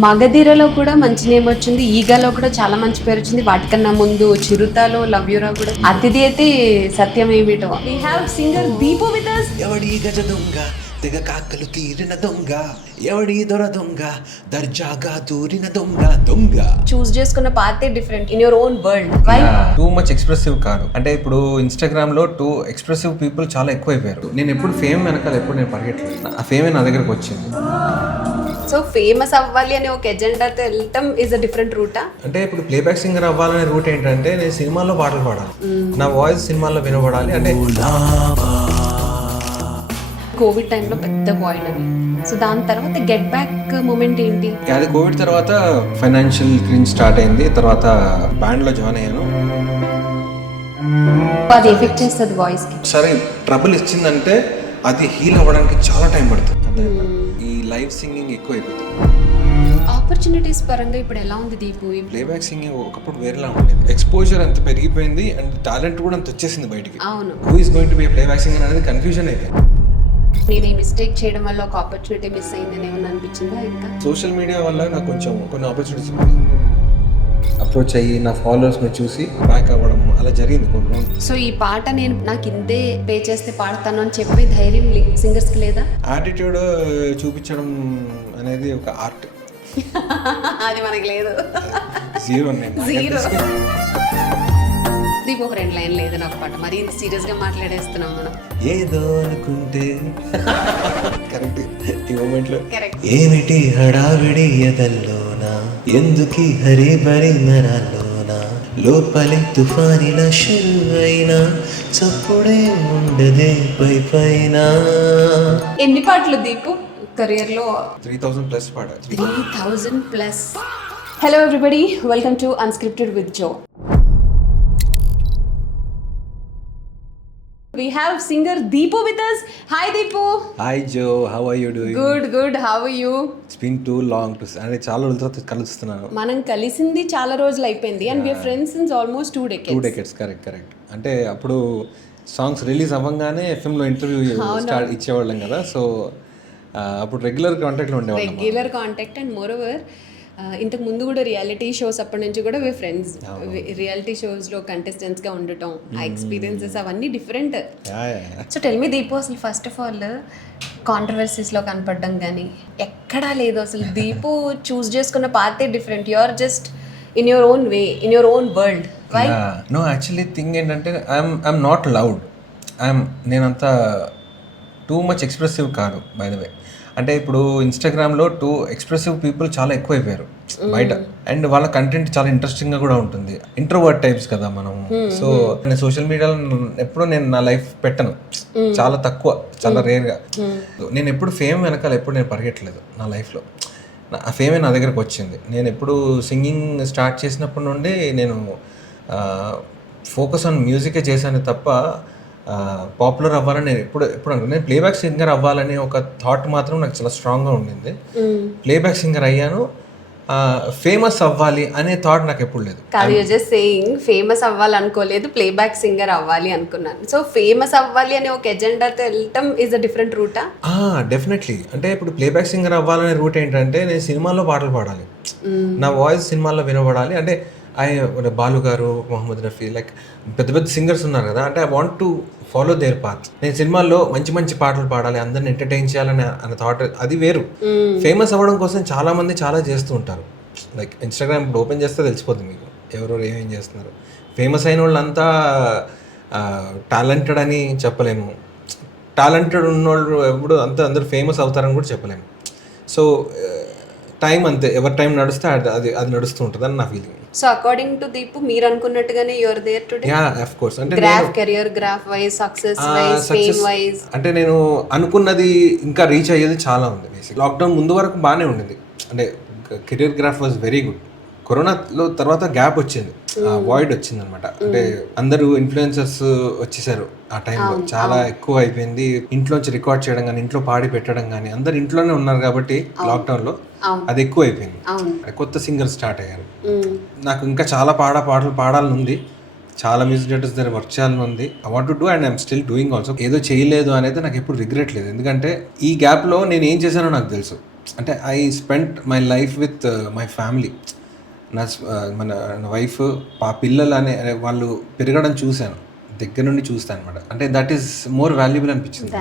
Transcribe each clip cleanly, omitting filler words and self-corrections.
మగధీరలో కూడా మంచి నేమ్ వచ్చింది, ఈగలో కూడా చాలా మంచి పేరు వచ్చింది. వాటికన్నా ముందు చిరుతలో లవ్యురా కూడా, అతిథి అయితే సత్యం ఏమిటో. We have singer Deepu with us. ఎవడి గజ దొంగ తెగ కాకలు తీరిన దొంగ, ఎవడి దొర దొంగ దర్జాగా దూరిన దొంగ దొంగ. చూస్ చేసుకున్న పాతే different in your own world. Why too much expressive కాదు. అంటే ఇప్పుడు ఇన్స్టాగ్రామ్ లో టూ ఎక్స్ప్రెసివ్ పీపుల్ చాలా ఎక్కువైపోయారు. నేను ఎప్పుడు ఫేమ్ వెనకాల ఎప్పుడు నేను పరిగెట్టలేదు. ఆ ఫేమే నా దగ్గరకు వచ్చింది. సో ఫేమస్ అవ్వాలి అనే ఒక ఎజెండాతో వెళ్ళటం ఇస్ అ డిఫరెంట్ రూటా? అంటే ఇప్పుడు ప్లేబ్యాక్ సింగర్ అవ్వాలనే రూట్ ఏంటంటే నేను సినిమాల్లో పాటలు పాడాలి, నా వాయిస్ సినిమాల్లో వినబడాలి. అంటే కోవిడ్ టైంలో పెద్ద పాయింట్ అది. సో దాని తర్వాత గెట్ బ్యాక్ మూమెంట్ ఏంటి? అది కోవిడ్ తర్వాత ఫైనాన్షియల్ క్రీన్ స్టార్ట్ అయింది. తర్వాత బ్యాండ్ లో జాయిన్ అయ్యాను. అది ఎఫెక్ట్ చేస్తుంది వాయిస్ కి. సరే ట్రబుల్ ఇచ్చిందంటే అది హీల్ అవ్వడానికి చాలా టైం పడుతుంది. ఈ లైవ్ సింగింగ్ ఎక్కువ అయిపోతుంది. ఆపర్చునిటీస్ పరంగా ఇప్పుడు ఎలా ఉంది దీపు? ప్లేబ్యాక్ సింగింగ్ ఒకప్పుడు వేరేలా ఉండేది. ఎక్స్పోజర్ అంత పెరిగిపోయింది అండ్ టాలెంట్ కూడా అంత వచ్చేసింది బయటికి. అవును. Who is going to be playback singer అనేది కన్ఫ్యూజన్ అయిపోయింది. నేను ఈ మిస్టేక్ చేయడం వల్ల ఒక ఆపర్చునిటీ మిస్ అయిందని ఏమన్నా అనిపించిందా? ఇంకా సోషల్ మీడియా వల్ల నాకు కొంచెం కొన్ని ఆపర్చునిటీస్ ఉన్నాయి. అప్రోచ్ అయ్యి నా ఫాలోవర్స్ని చూసి బ్యాక్ అవ్వడం అలా జరిగింది కొన్ని. సో ఈ పాట నేను నాకు ఇంతే పే చేస్తే పాడతాను అని చెప్పి ధైర్యం సింగర్స్కి లేదా? యాటిట్యూడ్ చూపించడం అనేది ఒక ఆర్ట్. అది మనకి లేదు. జీరో దీపు ఒక 2 లైన్లు లేదు నాకు పాట. మరి ఇంత సీరియస్ గా మాట్లాడేస్తున్నాం మనం. ఏదో అనుకుంటే కరెక్ట్ ఈ మూమెంట్ లో ఏమిటి హడావిడి ఎదల్లోనా, ఎందుకి హరి బరి నరాల్లోనా, లోపలి తుఫానిల షురువైనా చప్పుడే ఉండదే పై పైన. ఎన్ని పాటలు దీపు కెరియర్ లో? 3000+ పాడా. 3000+. Hello everybody, welcome to unscripted with Jo. We have singer Deepu with us. Hi Deepu. Hi Joe, how are you doing? Good. How are you? It's been too long to అంటే చాలా రోజుల తర్వాత కలుస్తున్నాను. మనం కలిసింది చాలా రోజులు అయిపోయింది and we are friends since almost 2 decades. 2 decades, correct. అంటే అప్పుడు సాంగ్స్ రిలీజ్ అవ్వగానే FM లో ఇంటర్వ్యూ స్టార్ట్ ఇచ్చేవాళ్ళం కదా. సో అప్పుడు రెగ్యులర్ కాంటాక్ట్లో ఉండేవాళ్ళం. Regular contact and more over ఇంతకు ముందు కూడా రియాలిటీ షోస్ అప్పటి నుంచి కూడా వే ఫ్రెండ్స్. రియాలిటీ షోస్లో కంటెస్టెంట్స్గా ఉండటం, ఆ ఎక్స్పీరియన్సెస్ అవన్నీ different. So tell me Deepu, అసలు ఫస్ట్ ఆఫ్ ఆల్ కాంట్రవర్సీస్లో కనపడడం కానీ ఎక్కడా లేదు. అసలు దీపు చూస్ చేసుకున్న పాతే different. You are just in your own way, in your own world. Why? No, actually thing ఏంటంటే ఐఎమ్ నాట్ లౌడ్. నేనంత టూ మచ్ ఎక్స్ప్రెసివ్ కాదు బై ద వే. అంటే ఇప్పుడు ఇన్స్టాగ్రామ్లో టూ ఎక్స్ప్రెసివ్ పీపుల్ చాలా ఎక్కువైపోయారు బయట. అండ్ వాళ్ళ కంటెంట్ చాలా ఇంట్రెస్టింగ్గా కూడా ఉంటుంది. ఇంట్రోవర్ట్ టైప్స్ కదా మనం. సో నేను సోషల్ మీడియాలో ఎప్పుడు నేను నా లైఫ్ పెట్టను, చాలా తక్కువ, చాలా రేర్గా. నేను ఎప్పుడు ఫేమ్ వెనకాల ఎప్పుడు నేను పరిగెట్టలేదు నా లైఫ్లో. ఆ ఫేమే నా దగ్గరకు వచ్చింది. నేను ఎప్పుడు సింగింగ్ స్టార్ట్ చేసినప్పటి నుండి నేను ఫోకస్ ఆన్ మ్యూజికే చేశాను తప్ప పాపులర్ అవ్వాలని నేను ఎప్పుడు అనుకున్నాను. ప్లేబ్యాక్ సింగర్ అవ్వాలని ఒక థాట్ మాత్రం నాకు చాలా స్ట్రాంగ్గా ఉండింది. ప్లేబ్యాక్ సింగర్ అయ్యాను, ఫేమస్ అవ్వాలి అనే థాట్ నాకు ఎప్పుడు లేదు. కాదు, యు జస్ట్ సేయింగ్ ఫేమస్ అవ్వాలి అనుకోలేదు, ప్లేబ్యాక్ సింగర్ అవ్వాలి అనుకున్నాను. సో ఫేమస్ అవ్వాలి అనే ఒక ఎజెండాతో వెళ్ళటం ఇస్ అ డిఫరెంట్ రూటా? డెఫినెట్లీ. అంటే ఇప్పుడు ప్లేబ్యాక్ సింగర్ అవ్వాలనే రూట్ ఏంటంటే నేను సినిమాల్లో పాటలు పాడాలి, నా వాయిస్ సినిమాల్లో వినబడాలి. అంటే బాలు గారు, మొహమ్మద్ రఫీ, లైక్ పెద్ద పెద్ద సింగర్స్ ఉన్నారు కదా. అంటే I want to follow their path. నేను సినిమాల్లో మంచి పాటలు పాడాలి, అందరిని ఎంటర్టైన్ చేయాలని అనే థాట్ అది వేరు. ఫేమస్ అవ్వడం కోసం చాలా మంది చాలా చేస్తూ ఉంటారు. లైక్ ఇన్స్టాగ్రామ్ ఇప్పుడు ఓపెన్ చేస్తే తెలిసిపోతుంది మీకు ఎవరెవరు ఏమేం చేస్తున్నారు. ఫేమస్ అయిన వాళ్ళంతా టాలెంటెడ్ అని చెప్పలేము, టాలెంటెడ్ ఉన్నోళ్ళు ఎప్పుడు అందరూ ఫేమస్ అవుతారని కూడా చెప్పలేము. సో టైం అంతే, ఎవరి టైం నడుస్తే అది నడుస్తూ ఉంటుంది అని నా feeling. So according to Deepu మీరు అనుకున్నట్టుగానే you are there today? Yeah, of course. అంటే career graph wise, success wise, fame wise, అంటే నేను అనుకున్నది ఇంకా రీచ్ అయ్యేది చాలా ఉంది. బేసిక్ లాక్డౌన్ ముందు వరకు బాగానే ఉండింది. అంటే career graph was very good. కరోనాలో తర్వాత గ్యాప్ వచ్చింది, వాయిడ్ వచ్చింది అనమాట. అంటే అందరూ ఇన్ఫ్లుయెన్సర్స్ వచ్చేసారు ఆ టైంలో, చాలా ఎక్కువ అయిపోయింది. ఇంట్లోంచి రికార్డ్ చేయడం కానీ, ఇంట్లో పాడి పెట్టడం కానీ, అందరు ఇంట్లోనే ఉన్నారు కాబట్టి లాక్డౌన్లో అది ఎక్కువ అయిపోయింది. కొత్త సింగర్ స్టార్ట్ అయ్యారు. నాకు ఇంకా చాలా పాటలు పాడాలని ఉంది, చాలా మ్యూజిక్ డైరెక్టర్స్ దగ్గర వర్క్ చేయాలని ఉంది. I want to do and I'm still doing also. ఏదో చేయలేదు అనేది నాకు ఎప్పుడు రిగ్రెట్ లేదు. ఎందుకంటే ఈ గ్యాప్లో నేను ఏం చేశానో నాకు తెలుసు. అంటే I spend my life with my family. మన వైఫ్ పిల్లలు అనే వాళ్ళు పెరగడం చూశాను, దగ్గర నుండి చూస్తాను అనమాట. అంటే దట్ ఈస్ మోర్ వాల్యుబుల్ అనిపించింది.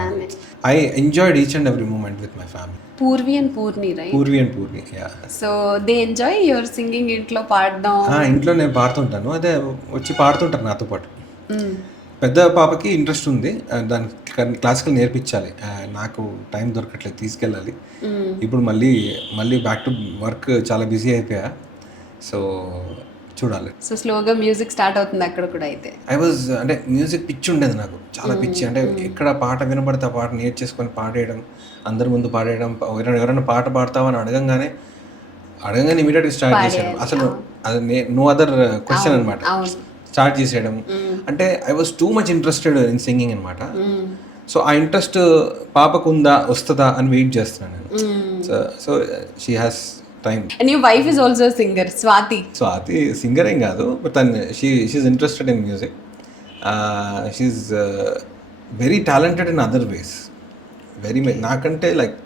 I enjoyed each and every moment with my family. Purvi and Purni, right? Purvi and Purni, yeah. So they enjoy your singing ఇంట్లో పాడడం? ఇంట్లో నేను పాడుతుంటాను, అదే వచ్చి పాడుతుంటాను నాతో పాటు. పెద్ద పాపకి ఇంట్రెస్ట్ ఉంది, దానికి క్లాసికల్ నేర్పించాలి. నాకు టైం దొరకట్లేదు, తీసుకెళ్ళాలి. ఇప్పుడు మళ్ళీ బ్యాక్ టు వర్క్, చాలా బిజీ అయిపోయా. సో చూడాలి. సో స్లోగా మ్యూజిక్ స్టార్ట్ అవుతుంది అక్కడ కూడా అయితే? అంటే మ్యూజిక్ పిచ్చి ఉండేది నాకు, చాలా పిచ్చి. అంటే ఎక్కడ పాట వినబడితే ఆ పాట నేర్చేసుకొని పాడేయడం, అందరి ముందు పాడేయడం. ఎవరైనా పాట పాడతావా అని అడగంగానే ఇమీడియట్గా స్టార్ట్ చేసేయడం. అసలు అది నో అదర్ క్వశ్చన్ అనమాట. స్టార్ట్ చేసేయడం అంటే I was too much interested in singing అనమాట. సో ఆ ఇంట్రెస్ట్ పాపకు వస్తుందా అని వెయిట్ చేస్తున్నాను నేను. So she has time. And your wife is also singer, Swathi singer ఏం కాదు, but she's interested in music. She's very talented in other ways, నాకంటే లైక్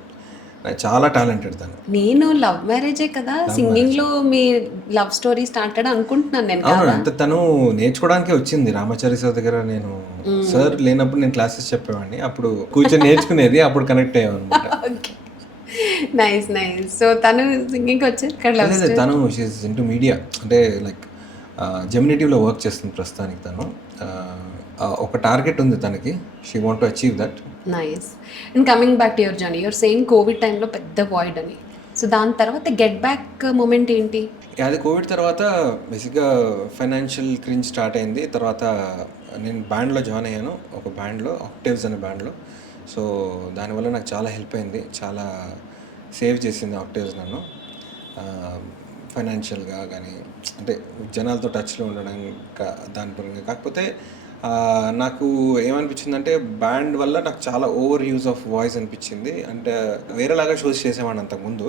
చాలా టాలెంటెడ్ తను. నేను లవ్ మ్యారేజే కదా, సింగింగ్ లో మీ లవ్ స్టోరీ స్టార్ట్ అనుకుంటున్నాను నేను. అవును, అంటే తను నేర్చుకోవడానికి వచ్చింది రామాచారి సార్ దగ్గర. నేను సార్ లేనప్పుడు నేను క్లాసెస్ చెప్పేవాడిని, అప్పుడు కూర్చొని నేర్చుకునేది, అప్పుడు కనెక్ట్ అయ్యాం అనమాట. నైస్. సో తను సింగింగ్ వచ్చారు. తను షీఈస్ ఇంటూ మీడియా, అంటే లైక్ జెమినిటీవ్లో వర్క్ చేస్తుంది ప్రస్తుతానికి. తను ఒక టార్గెట్ ఉంది తనకి, she want to achieve that. Nice. And coming back to your journey, your saying Covid టైంలో పెద్ద వాయిడ్ అని. సో దాని తర్వాత గెట్ బ్యాక్ మూమెంట్ ఏంటి? అది కోవిడ్ తర్వాత బేసిక్గా ఫైనాన్షియల్ క్రింజ్ స్టార్ట్ అయింది. తర్వాత నేను బ్యాండ్లో జాయిన్ అయ్యాను, ఒక బ్యాండ్లో, ఆక్టేవ్స్ అనే బ్యాండ్లో. సో దానివల్ల నాకు చాలా హెల్ప్ అయింది, చాలా సేవ్ చేసింది ఆక్టేవ్స్ నన్ను ఫైనాన్షియల్గా కానీ, అంటే జనాలతో టచ్లో ఉండడం దాని పరంగా. కాకపోతే నాకు ఏమనిపించిందంటే బ్యాండ్ వల్ల నాకు చాలా ఓవర్ యూజ్ ఆఫ్ వాయిస్ అనిపించింది. అంటే వేరేలాగా షోస్ చేసేవాడిని అంతకుముందు,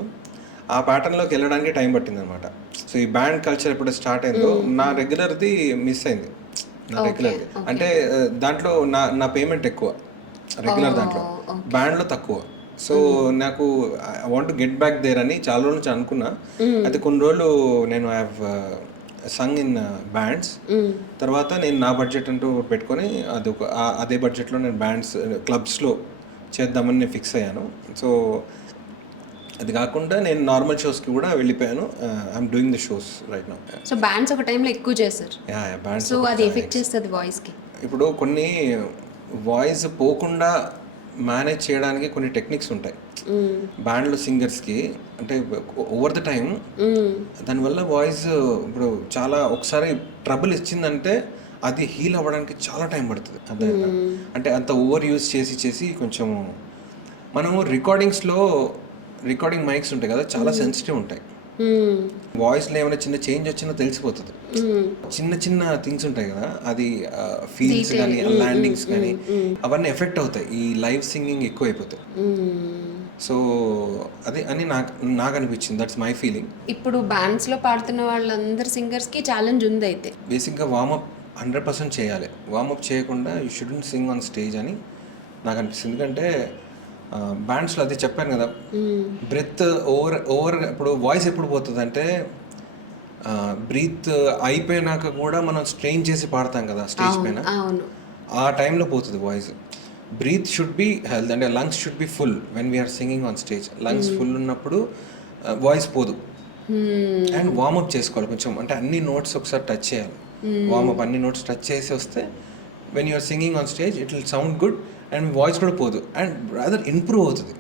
ఆ ప్యాటర్న్లోకి వెళ్ళడానికి టైం పట్టింది అనమాట. సో ఈ బ్యాండ్ కల్చర్ ఎప్పుడు స్టార్ట్ అయిందో నా రెగ్యులర్ది మిస్ అయింది. నా రెగ్యులర్ది అంటే దాంట్లో నా పేమెంట్ ఎక్కువ రెగ్యులర్ దాంట్లో, బ్యాండ్లో తక్కువ. సో నాకు I want to get back there అని చాలా రోజుల నుంచి అనుకున్నా. అయితే కొన్ని రోజులు నేను I have sung in bands. తర్వాత నేను నా బడ్జెట్ అంటూ పెట్టుకొని అదే బడ్జెట్లో నేను బ్యాండ్స్ క్లబ్స్లో చేద్దామని నేను ఫిక్స్ అయ్యాను. సో అది కాకుండా నేను నార్మల్ షోస్కి కూడా వెళ్ళిపోయాను. I'm doing the shows right now. So bands ఒక టైంలో ఎక్కువ చేశారు. బ్యాండ్స్. సో అది ఎఫెక్ట్ చేస్తుంది వాయిస్కి. ఇప్పుడు కొన్ని వాయిస్ పోకుండా మేనేజ్ చేయడానికి కొన్ని టెక్నిక్స్ ఉంటాయి బ్యాండ్లో సింగర్స్కి. అంటే ఓవర్ ద టైం దానివల్ల వాయిస్ ఇప్పుడు చాలా ఒకసారి ట్రబుల్ ఇచ్చిందంటే అది హీల్ అవ్వడానికి చాలా టైం పడుతుంది. అదే అంటే అంత ఓవర్ యూజ్ చేసి కొంచెం మనము రికార్డింగ్ మైక్స్ ఉంటాయి కదా, చాలా సెన్సిటివ్ ఉంటాయి. వాయిస్లో ఏమైనా చిన్న చేంజ్ వచ్చినా తెలిసిపోతుంది. చిన్న థింగ్స్ ఉంటాయి కదా, అది ఫీల్స్ కానీ ల్యాండింగ్స్ కానీ అవన్నీ ఎఫెక్ట్ అవుతాయి ఈ లైవ్ సింగింగ్ ఎక్కువ అయిపోతాయి. సో అది అని నాకు అనిపించింది. That's my feeling. ఇప్పుడు బ్యాండ్స్లో పాడుతున్న వాళ్ళందరు సింగర్స్కి ఛాలెంజ్ ఉంది. అయితే బేసిక్గా వార్మప్ 100% చేయాలి. వార్మప్ చేయకుండా you shouldn't Singh on stage అని నాకు అనిపిస్తుంది. ఎందుకంటే బ్యాండ్స్లో అది చెప్పాను కదా, బ్రెత్ ఓవర్ ఇప్పుడు వాయిస్ ఎప్పుడు పోతుంది అంటే బ్రీత్ అయిపోయినాక కూడా మనం స్ట్రెయిన్ చేసి పాడతాం కదా స్టేజ్ పైన, ఆ టైంలో పోతుంది voice. Breath should be health, అంటే lungs should be full when we're singing on stage. Lungs full ఉన్నప్పుడు వాయిస్ పోదు. అండ్ వార్మప్ చేసుకోవాలి కొంచెం, అంటే అన్ని నోట్స్ ఒకసారి టచ్ చేయాలి. వార్మప్ అన్ని నోట్స్ టచ్ చేసి వస్తే when you're singing on stage it will sound good and voice కూడా పోదు అండ్ రాదర్ ఇంప్రూవ్ అవుతుంది.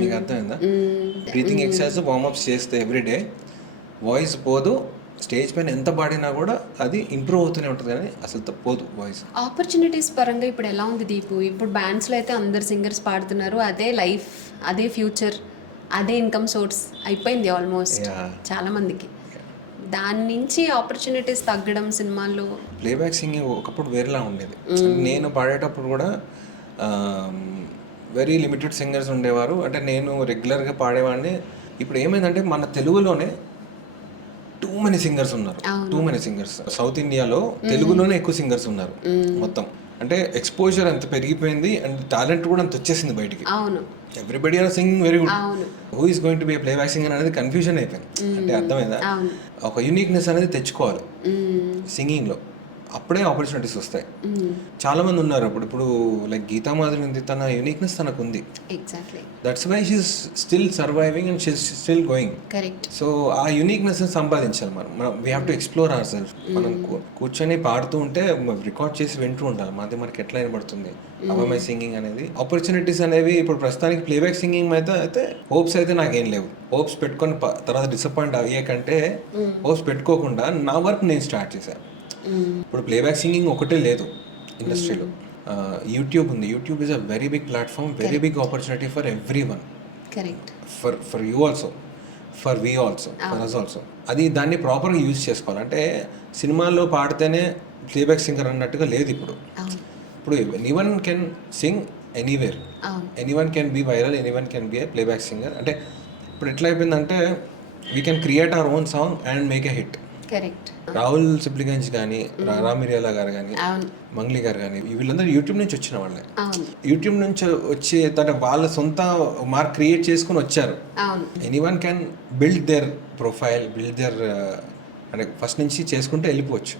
మీకు అర్థమైందా? బ్రీతింగ్ ఎక్సర్సైజ్ వార్మప్స్ చేస్తే ఎవ్రీడే వాయిస్ పోదు. స్టేజ్ పైన ఎంత పాడినా కూడా అది ఇంప్రూవ్ అవుతూనే ఉంటుంది, కానీ అసలు పోదు వాయిస్. ఆపర్చునిటీస్ పరంగా ఇప్పుడు ఎలా ఉంది దీపు? ఇప్పుడు బ్యాండ్స్లో అయితే అందరు సింగర్స్ పాడుతున్నారు, అదే లైఫ్, అదే ఫ్యూచర్, అదే ఇన్కమ్ సోర్స్ అయిపోయింది ఆల్మోస్ట్ చాలా మందికి. దాని నుంచి ఆపర్చునిటీస్ తగ్గడం సినిమాల్లో. ప్లేబ్యాక్ సింగింగ్ ఒకప్పుడు వేరేలా ఉండేది. నేను పాడేటప్పుడు కూడా వెరీ లిమిటెడ్ సింగర్స్ ఉండేవారు. అంటే నేను రెగ్యులర్గా పాడేవాడిని. ఇప్పుడు ఏమైందంటే మన తెలుగులోనే టూ మెనీ సింగర్స్ ఉన్నారు. సౌత్ ఇండియాలో తెలుగులోనే ఎక్కువ సింగర్స్ ఉన్నారు మొత్తం. అంటే ఎక్స్పోజర్ అంత పెరిగిపోయింది అండ్ టాలెంట్ కూడా అంత వచ్చేసింది బయటికి. Everybody are singing very good. అవును. Who is going to be playback singer అనేది కన్ఫ్యూజన్ అయిపోయింది. అంటే అర్థమైందా? అవును. ఒక యూనిక్నెస్ అనేది తెచ్చుకోవాలి మ్మ్. సింగింగ్లో, అప్పుడే ఆపర్చునిటీస్ వస్తాయి. చాలా మంది ఉన్నారు ఇప్పుడు లైక్ గీతా మాధురి ఉంది, తన యూనిక్నెస్ తనకు ఉంది. Exactly. That's why she's still surviving and she's still going. Correct. So ఆ యూనిక్నెస్ సంపాదించాలి మనం. We have to explore our self. మనం కూర్చొని పాడుతూ ఉంటే రికార్డ్ చేసి వింటూ ఉండాలి. మాది మనకి ఎట్లా వినబడుతుంది అవమై సింగింగ్ అనేది. ఆపర్చునిటీస్ అనేవి ఇప్పుడు ప్రస్తుతానికి ప్లేబ్యాక్ సింగింగ్ అయితే హోప్స్ అయితే నాకేం లేవు. హోప్స్ పెట్టుకొని తర్వాత డిసప్పాయింట్ అయ్యే కంటే హోప్స్ పెట్టుకోకుండా నా వర్క్ నేను స్టార్ట్ చేశాను. ఇప్పుడు ప్లేబ్యాక్ సింగింగ్ ఒకటే లేదు ఇండస్ట్రీలో. యూట్యూబ్ ఉంది. YouTube is a very big platform, very big opportunity for every one. Correct. For you also, for we also, for us also. అది దాన్ని ప్రాపర్గా యూజ్ చేసుకోవాలి. అంటే సినిమాల్లో పాడితేనే ప్లేబ్యాక్ సింగర్ అన్నట్టుగా లేదు ఇప్పుడు. ఇప్పుడు anyone can sing anywhere, anyone can be viral, anyone can be a playback singer. అంటే ఇప్పుడు ఎట్లా అయిపోయిందంటే we can create our own song and make a hit. Correct. Rahul Sipligunj కానీ, రారా మిరియాలా గారు కానీ, మంగ్లీ గారు కానీ, వీళ్ళందరూ యూట్యూబ్ నుంచి వచ్చిన వాళ్ళే. యూట్యూబ్ నుంచి వచ్చి వాళ్ళ సొంత మార్క్ క్రియేట్ చేసుకుని వచ్చారు. Anyone can build there profile, build there అంటే ఫస్ట్ నుంచి చేసుకుంటే వెళ్ళిపోవచ్చు.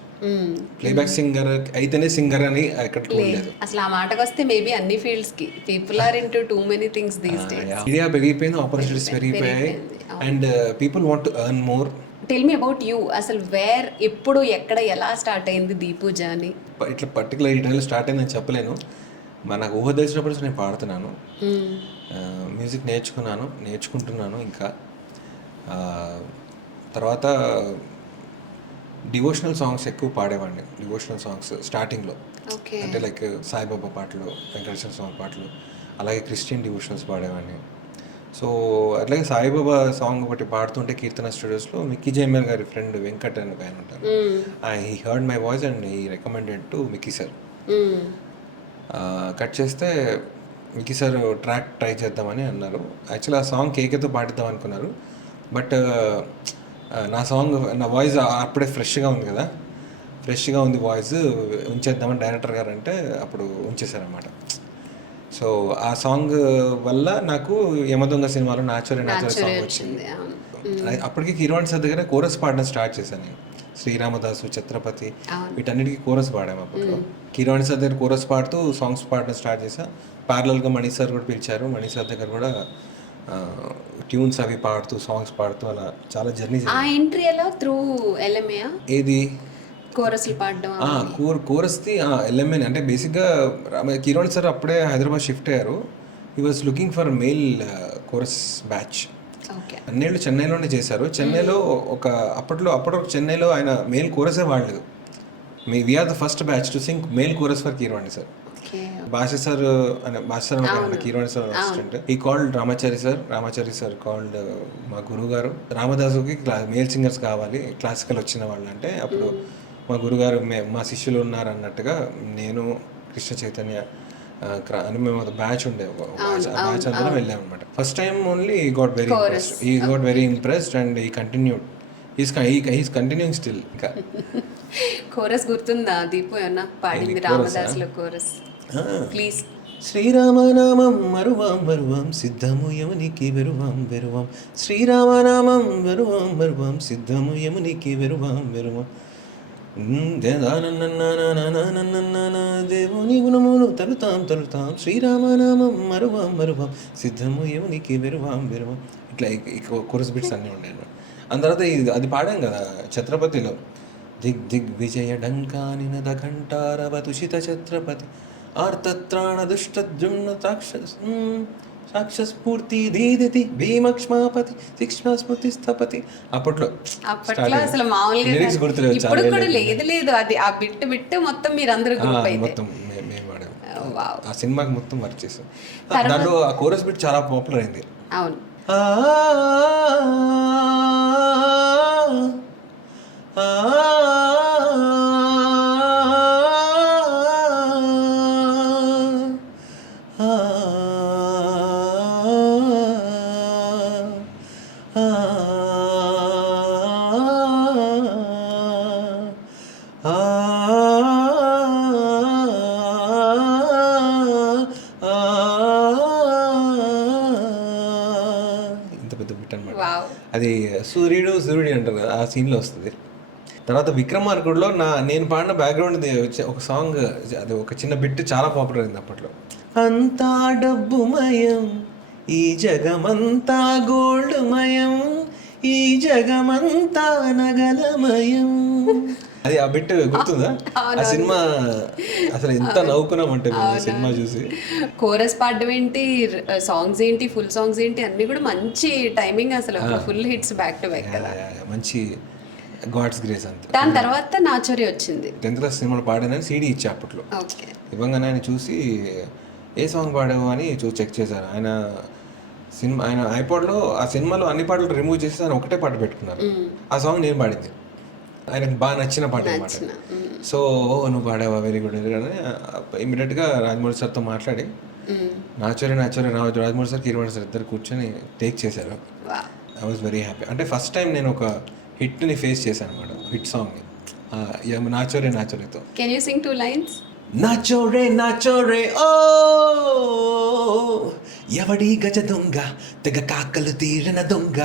ప్లేబ్యాక్ సింగర్ అయితేనే సింగర్ అని ఎక్కడ లేదు. అసలు ఆ మాటకు వస్తే మేబీ అన్ని ఫీల్డ్స్ కి people are into too many things these days. India పెరిగిపోయింది, ఆపర్చునిటీస్ పెరిగిపోయాయి, and people want to earn more. Tell me about you. అసలు వేర్, ఎప్పుడు, ఎక్కడ, ఎలా స్టార్ట్ అయింది దీపు జర్నీ? ఇట్లా పర్టికులర్ ఈ టైంలో స్టార్ట్ అయిందని చెప్పలేను. నాకు ఊహ తెలిసినప్పుడు నేను పాడుతున్నాను, మ్యూజిక్ నేర్చుకుంటున్నాను. ఇంకా తర్వాత డివోషనల్ సాంగ్స్ ఎక్కువ పాడేవాడిని. డివోషనల్ సాంగ్స్ స్టార్టింగ్లో అంటే లైక్ సాయిబాబా పాటలు, వెంకటేశ్వర స్వామి పాటలు, అలాగే క్రిస్టియన్ డివోషనల్స్ పాడేవాడిని. సో అట్లాగే సాయిబాబా సాంగ్ ఒకటి పాడుతుంటే కీర్తన స్టూడియోస్లో మిక్కీ జైమల్ గారి ఫ్రెండ్ వెంకట్ అని ఆయన ఉంటారు. He heard my voice and he recommended to Mickey sir. Cut చేస్తే మిక్కీ సార్ ట్రాక్ ట్రై చేద్దామని అన్నారు. యాక్చువల్లీ ఆ సాంగ్ కేకేతో పాడిద్దాం అనుకున్నారు. బట్ నా వాయిస్ అప్పుడే ఫ్రెష్గా ఉంది కదా, ఫ్రెష్గా ఉంది వాయిస్, ఉంచేద్దామని డైరెక్టర్ గారు అంటే అప్పుడు ఉంచేశారన్నమాట. సో ఆ సాంగ్ వల్ల నాకు యమదొంగ సినిమాలో నాచురల్ సాంగ్ వచ్చింది. అప్పటికి కీరవాణి సార్ దగ్గర కోరస్ పాడడం స్టార్ట్ చేశాను నేను. శ్రీరామదాసు, ఛత్రపతి, వీటన్నిటికీ కోరస్ పాడాము అప్పట్లో. కీరవాణి సార్ దగ్గర కోరస్ పాడుతూ సాంగ్స్ పాడడం స్టార్ట్ చేశా. ప్యారలల్గా మణి సార్ కూడా పిలిచారు. మణి సార్ దగ్గర కూడా ట్యూన్స్ అవి పాడుతూ, సాంగ్స్ పాడుతూ అలా చాలా జర్నీ. ఆ ఎంట్రీ ఎలా? Through LMA? ఏది కోరస్లు పాడడం? కోరస్ది ఎల్ఎంఏ. అంటే బేసిక్గా కిరణ్ సార్ అప్పుడే హైదరాబాద్ షిఫ్ట్ అయ్యారు. He was looking for male chorus batch. అన్నేళ్ళు చెన్నైలోనే చేశారు. చెన్నైలో అప్పట్లో చెన్నైలో ఆయన మెయిల్ కోరసే వాడలేదు. We're the first batch to sing male chorus for Keeravani sir. Basha sir Keeravani sir assistant. ఈ కాల్డ్ రామాచారి సార్ కాల్డ్ మా గురువు గారు. రామదాసుకి మేల్ సింగర్స్ కావాలి, క్లాసికల్ వచ్చిన వాళ్ళు అంటే అప్పుడు మా గురుగారు మా శిష్యులు ఉన్నారు అన్నట్టుగా నేను, కృష్ణ చైతన్య అని మేము బ్యాచ్ ఉండే బ్యాచ్ అందరం వెళ్ళాం అనమాట. ఫస్ట్ టైం ఓన్లీ ఈ గాట్ వెరీ ఇంప్రెస్డ్ అండ్ ఈ కంటిన్యూడ్. Is continuing still. ఇంకా కోరస్ గుర్తుందా దీపు? ఏమన్నా పాడింది రామదాసులో కోరస్ ప్లీజ్? శ్రీరామనామం మరువాం సిద్ధము యమునికి వెరువాం శ్రీరామనామం మరువాం సిద్ధము యమునికి వెరువాం దేవుని గుణమును తలుతాం శ్రీరామనామం మరువాం సిద్ధము యమునికి వెరువాం. ఇట్లా కోరస్ బిట్స్ అన్నీ ఉన్నాయి అన్నమాట. ఆ తర్వాత అది పాడాం కదా ఛత్రపతిలో. దిగ్విజయ డంకానినద ఘంటారవతుషిత ఛత్రపతి ఆర్తత్రాణ దుష్టద్యుమ్న సాక్షస్ఫూర్తి దీదితి భీమక్ష్మాపతి శిక్ష్మస్మృతి స్థపతి. అప్పట్లో అసలు మామూలుగా ఇప్పుడు కూడా లేదు. అది ఆ బిట్ మొత్తం మీరు అందరూ గ్రూప్ అయితే మొత్తం మేము పాడాము. ఆ సినిమాకి మొత్తం వర్క్ చేసాం. దాంట్లో ఆ కోరస్ బిట్ చాలా పాపులర్ అయింది. అవును. అది సూర్యుడు అంటారు కదా, ఆ సీన్లో వస్తుంది. తర్వాత విక్రమార్కుడులో నేను పాడిన బ్యాక్గ్రౌండ్ ఒక సాంగ్, అది ఒక చిన్న బిట్ చాలా పాపులర్ అయింది అప్పట్లో. అంతా డబ్బుమయం, ఈ జగమంతా గోల్డ్మయం, ఈ జగమంతా నగలమయం. అది ఆ బిట్ గుర్తుందా? ఆ సినిమా అసలు ఎంత నవ్వుకున్నామంటే మేము సినిమా చూసి. కోరస్ పాడడం ఏంటి, సాంగ్స్ ఏంటి, ఫుల్ సాంగ్స్ ఏంటి, అన్ని కూడా మంచి టైమింగ్ అసలు, full hits back to back కదా. మంచి గాడ్స్ గ్రేస్ అంతే. దాని తర్వాత నాచోరి వచ్చింది. 10th క్లాస్ సినిమాలో పాడానని సీడీ ఇచ్చా అప్పట్లో. ఓకే. ఇవ్వగానే ఆయన చూసి ఏ సాంగ్ పాడావు అని చూసి చెక్ చేశారు. ఆయన ఐపాడ్లో ఆ సినిమాలో అన్ని పాటలు రిమూవ్ చేసి ఆయన ఒకటే పాట పెట్టుకున్నారు. ఆ సాంగ్ నేను పాడింది, ఆయనకు బాగా నచ్చిన పాట అనమాట. సో నువ్వు పాడావా, వెరీ గుడ్ అని ఇమీడియట్గా రాజమౌళి సార్తో మాట్లాడి నాచోరి రాజమౌళి సార్, కీరవాణి సార్ ఇద్దరు కూర్చొని టేక్ చేశారు. I was very happy. అంటే ఫస్ట్ టైం నేను ఒక హిట్ని ఫేస్ చేశాను అనమాట, హిట్ సాంగ్ని, నాచోరేతో. Can you sing 2 lines? నాచోరే ఓ ఎవడి గజ దొంగ, తెగ కాకలు తీరిన దొంగ,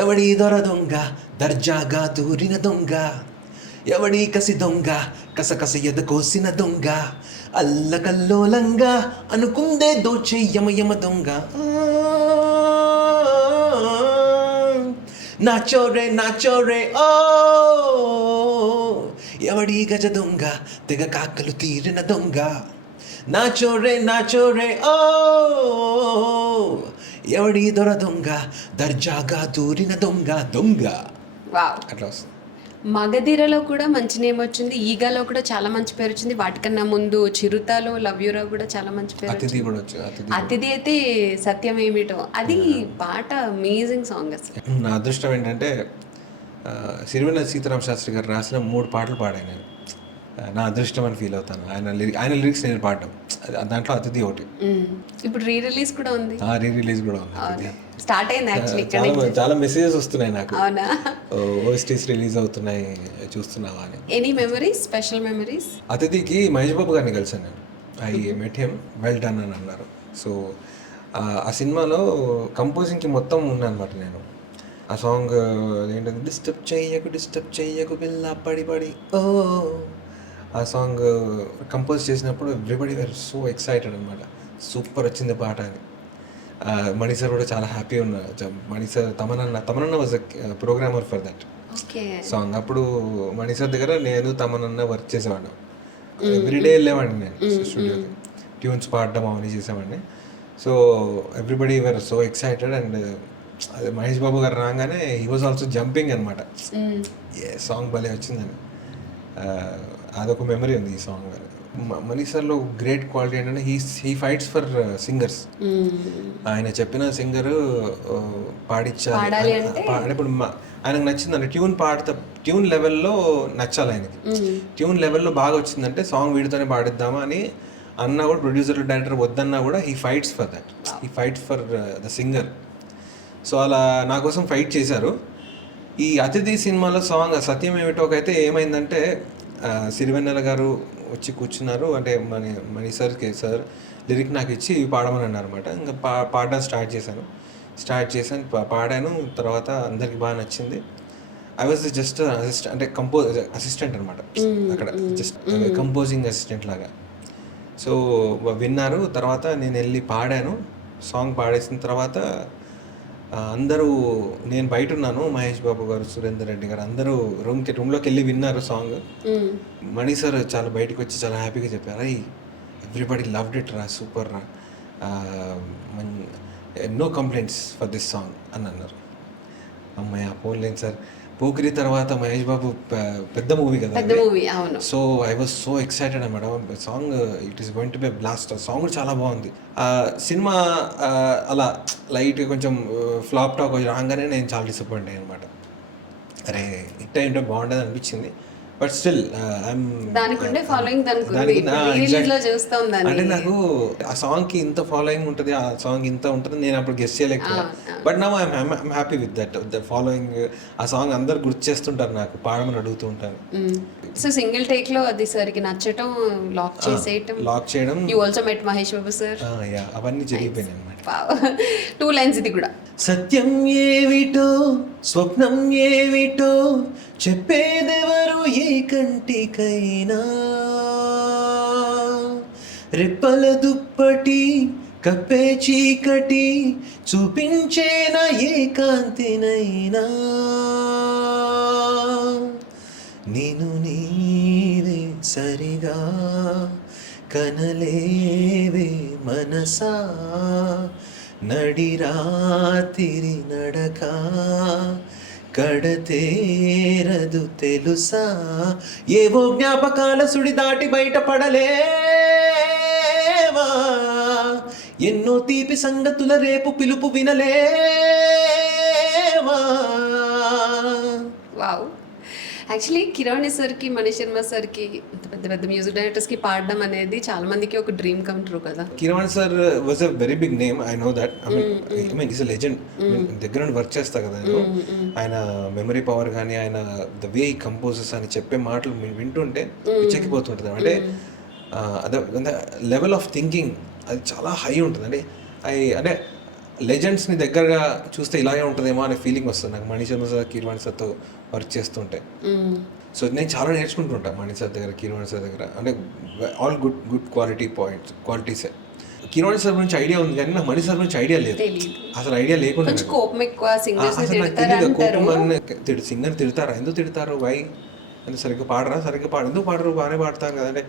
ఎవడి దొర దొంగ, దర్జాగా దూరిన దొంగ, ఎవడి కసి దొంగ, కసకస ఎదకోసిన దొంగ, అల్లకల్లోలంగా అనుకుందే దోచే యమ దొంగ. నాచోరే ఓ ఎవడి గజ దొంగ, తెగ కాకలు తీరిన దొంగ, నాచోరే ఓ ఎవడి దొర దొంగ, దర్జాగా దూరిన దొంగ. వావ్. అట్లా వస్తుంది. మగధీరలో కూడా మంచి నేమ్ వచ్చింది, ఈగలో కూడా చాలా మంచి పేరు వచ్చింది, వాటికన్నా ముందు చిరుతలో లవ్ యూరా కూడా చాలా మంచి పేరు అతిథి వచ్చింది. కూడా వచ్చు. అతిథి అయితే సత్యం ఏమిటో, అది పాట అమేజింగ్ సాంగ్ అసలు. నా అదృష్టం ఏంటంటే సిరివెన్నెల సీతారామ శాస్త్రి గారు రాసిన 3 పాటలు పాడాను నేను. నా అదృష్టం అని ఫీల్ అవుతాను. ఆయన లిరిక్స్ నేను పాడడం, దాంట్లో అతిథి ఒకటి. ఇప్పుడు రీ రిలీజ్ కూడా ఉంది. రిలీజ్ కూడా ఉంది అతిథి. స్టార్ట్ అయింది యాక్చువల్లీ. చాలా మెసేజెస్ వస్తున్నాయి నాకు, అవునా? ఓఎస్టీస్ రిలీజ్ అవుతున్నాయి చూస్తున్నావా అని. Any memories, special memories? అతిథికి మహేష్ బాబు గారిని కలిసాను నేను. I met him, well done అని అన్నారు. సో ఆ సినిమాలో కంపోజింగ్కి మొత్తం ఉన్నా అనమాట నేను. ఆ సాంగ్ ఏంటంటే డిస్టర్బ్ చెయ్యకు పిల్ల పడి ఓ, ఆ సాంగ్ కంపోజ్ చేసినప్పుడు ఎవ్రీబడి వేర్ సో ఎక్సైటెడ్ అనమాట. సూపర్ వచ్చింది పాట అని. మణి సార్ కూడా చాలా హ్యాపీ ఉన్నారు. మణి సార్ తమనన్న was programmer for that song. అప్పుడు మణి సార్ దగ్గర నేను తమనన్న వర్క్ చేసేవాడిని. ఎవ్రీడే వెళ్ళేవాడిని నేను స్టూడియోకి, ట్యూన్స్ పాడడం అవన్నీ చేసేవాడిని. So everybody were so excited. And అదే మహేష్ బాబు గారు రాగానే హీ వాజ్ ఆల్సో జంపింగ్ అనమాట, ఏ సాంగ్ భలే వచ్చిందని. అదొక మెమరీ ఉంది ఈ సాంగ్. మనీ సార్లో గ్రేట్ క్వాలిటీ ఏంటంటే హీ ఫైట్స్ ఫర్ సింగర్స్. ఆయన చెప్పిన సింగర్ పాడించాలి, ఇప్పుడు ఆయనకు నచ్చిందంటే ట్యూన్ లెవెల్లో నచ్చాలి ఆయనకి. ట్యూన్ లెవెల్లో బాగా వచ్చిందంటే సాంగ్ వీడితోనే పాడిద్దామా అని అన్నా కూడా, ప్రొడ్యూసర్ డైరెక్టర్ వద్దన్నా కూడా he fights for that, he fights for the singer. So అలా నా కోసం ఫైట్ చేశారు. ఈ అతిథి సినిమాలో సాంగ్ సత్యం ఏమిటోకైతే ఏమైందంటే సిరివెన్నెల గారు వచ్చి కూర్చున్నారు. అంటే మణి సార్ లిరిక్ నాకు ఇచ్చి పాడమని అన్నారు అనమాట. ఇంకా పాడడం స్టార్ట్ చేశాను, పాడాను. తర్వాత అందరికి బాగా నచ్చింది. ఐ వాజ్ జస్ట్ అంటే అసిస్టెంట్ అనమాట అక్కడ, జస్ట్ కంపోజింగ్ అసిస్టెంట్ లాగా. సో విన్నారు. తర్వాత నేను వెళ్ళి పాడాను. సాంగ్ పాడేసిన తర్వాత అందరూ, నేను బయట ఉన్నాను, మహేష్ బాబు గారు, సురేందర్ రెడ్డి గారు అందరూ రూమ్లోకి వెళ్ళి విన్నారు సాంగ్. మణి సార్ చాలా బయటకు వచ్చి చాలా హ్యాపీగా చెప్పారు, ఎవ్రీబడి లవ్డ్ ఇట్ రా, సూపర్ రా, no complaints for this song అని అన్నారు. అమ్మాయి పోన్లేను సార్. పోకిరి తర్వాత మహేష్ బాబు పెద్ద మూవీ కదా, so I was so excited అనమాట. Song it is going to be blast. Song కూడా చాలా బాగుంది. సినిమా అలా లైట్గా కొంచెం ఫ్లాప్ టాక్ రాగానే నేను చాలా డిసప్పాయింట్ అయ్యాను అనమాట. అరే హిట్ ఏంటో బాగుండేది అనిపించింది. బట్ స్టిల్ అంటే నాకు ఆ సాంగ్కి ఇంత ఫాలోయింగ్ ఉంటుంది, ఆ సాంగ్ ఇంత ఉంటుంది నేను అప్పుడు గెస్ చేయలేకపోయా. But now I'm happy with that, the following. ఆ సాంగ్ అందరు గుర్తు చేస్తుంటారు, నాకు పాడమని అడుగుతూ ఉంటారు. సో సింగిల్ టేక్ లో అది సార్కి నచ్చటం, లాక్ చేయడం. You also met Mahesh Babu sir. అవన్నీ జరిగిపోయినాయి అనమాట. 2 లైన్స్ ఇది కూడా. సత్యం ఏమిటో స్వప్నం ఏమిటో చెప్పేదెవరు ఏ కంటికైనా, రెప్పల దుప్పటి కప్పే చీకటి చూపించేన ఏ కాంతినైనా, నేను నీవే సరిగా కనలేవే మనసా, నడిరాతిరి నడక కడతేరదు తెలుసా, ఏవో జ్ఞాపకాల సుడి దాటి బయటపడలేవా, ఎన్నో తీపి సంగతుల రేపు పిలుపు వినలేవా. వావ్. యాక్చువల్లీ కిరాణి సార్కి, మణి శర్మ సార్కి, పెద్ద పెద్ద మ్యూజిక్ డైరెక్టర్స్కి పాడడం అనేది చాలా మందికి ఒక డ్రీమ్ కమ్ ట్రూ కదా. Keeravani sir was a very big name, I know that. I mean is a legend. దగ్గర నుండి వర్క్ చేస్తా కదా నేను. ఆయన మెమరీ పవర్ కానీ, ఆయన ద వే కంపోజెస్ అని చెప్పే మాటలు వింటుంటే చెక్కిపోతుంటుంది. అంటే అదే లెవెల్ ఆఫ్ థింకింగ్ అది చాలా హై ఉంటుంది. అంటే లెజెండ్స్ని దగ్గరగా చూస్తే ఇలాగే ఉంటుందేమో అనే ఫీలింగ్ వస్తుంది నాకు మణి శర్మ సార్, కీరవాణి సార్తో వర్క్ చేస్తుంటే. సో నేను చాలా నేర్చుకుంటుంటా మణి సార్ దగ్గర, కీరవాణి సార్ దగ్గర. అంటే ఆల్ గుడ్ క్వాలిటీసే. కీరవాణి సార్ గురించి ఐడియా ఉంది కానీ నాకు మణి సార్ గురించి ఐడియా లేదు, అసలు ఐడియా లేకుండా. కోపం ఎక్కువ, అసలు నాకు తెలియదు కోపం అని. సింగర్ తిడతారా, ఎందుకు తిడతారు, వై అంటే సరిగ్గా పాడరా, ఎందుకు పాడరు, బాగానే పాడతాను కదా. అంటే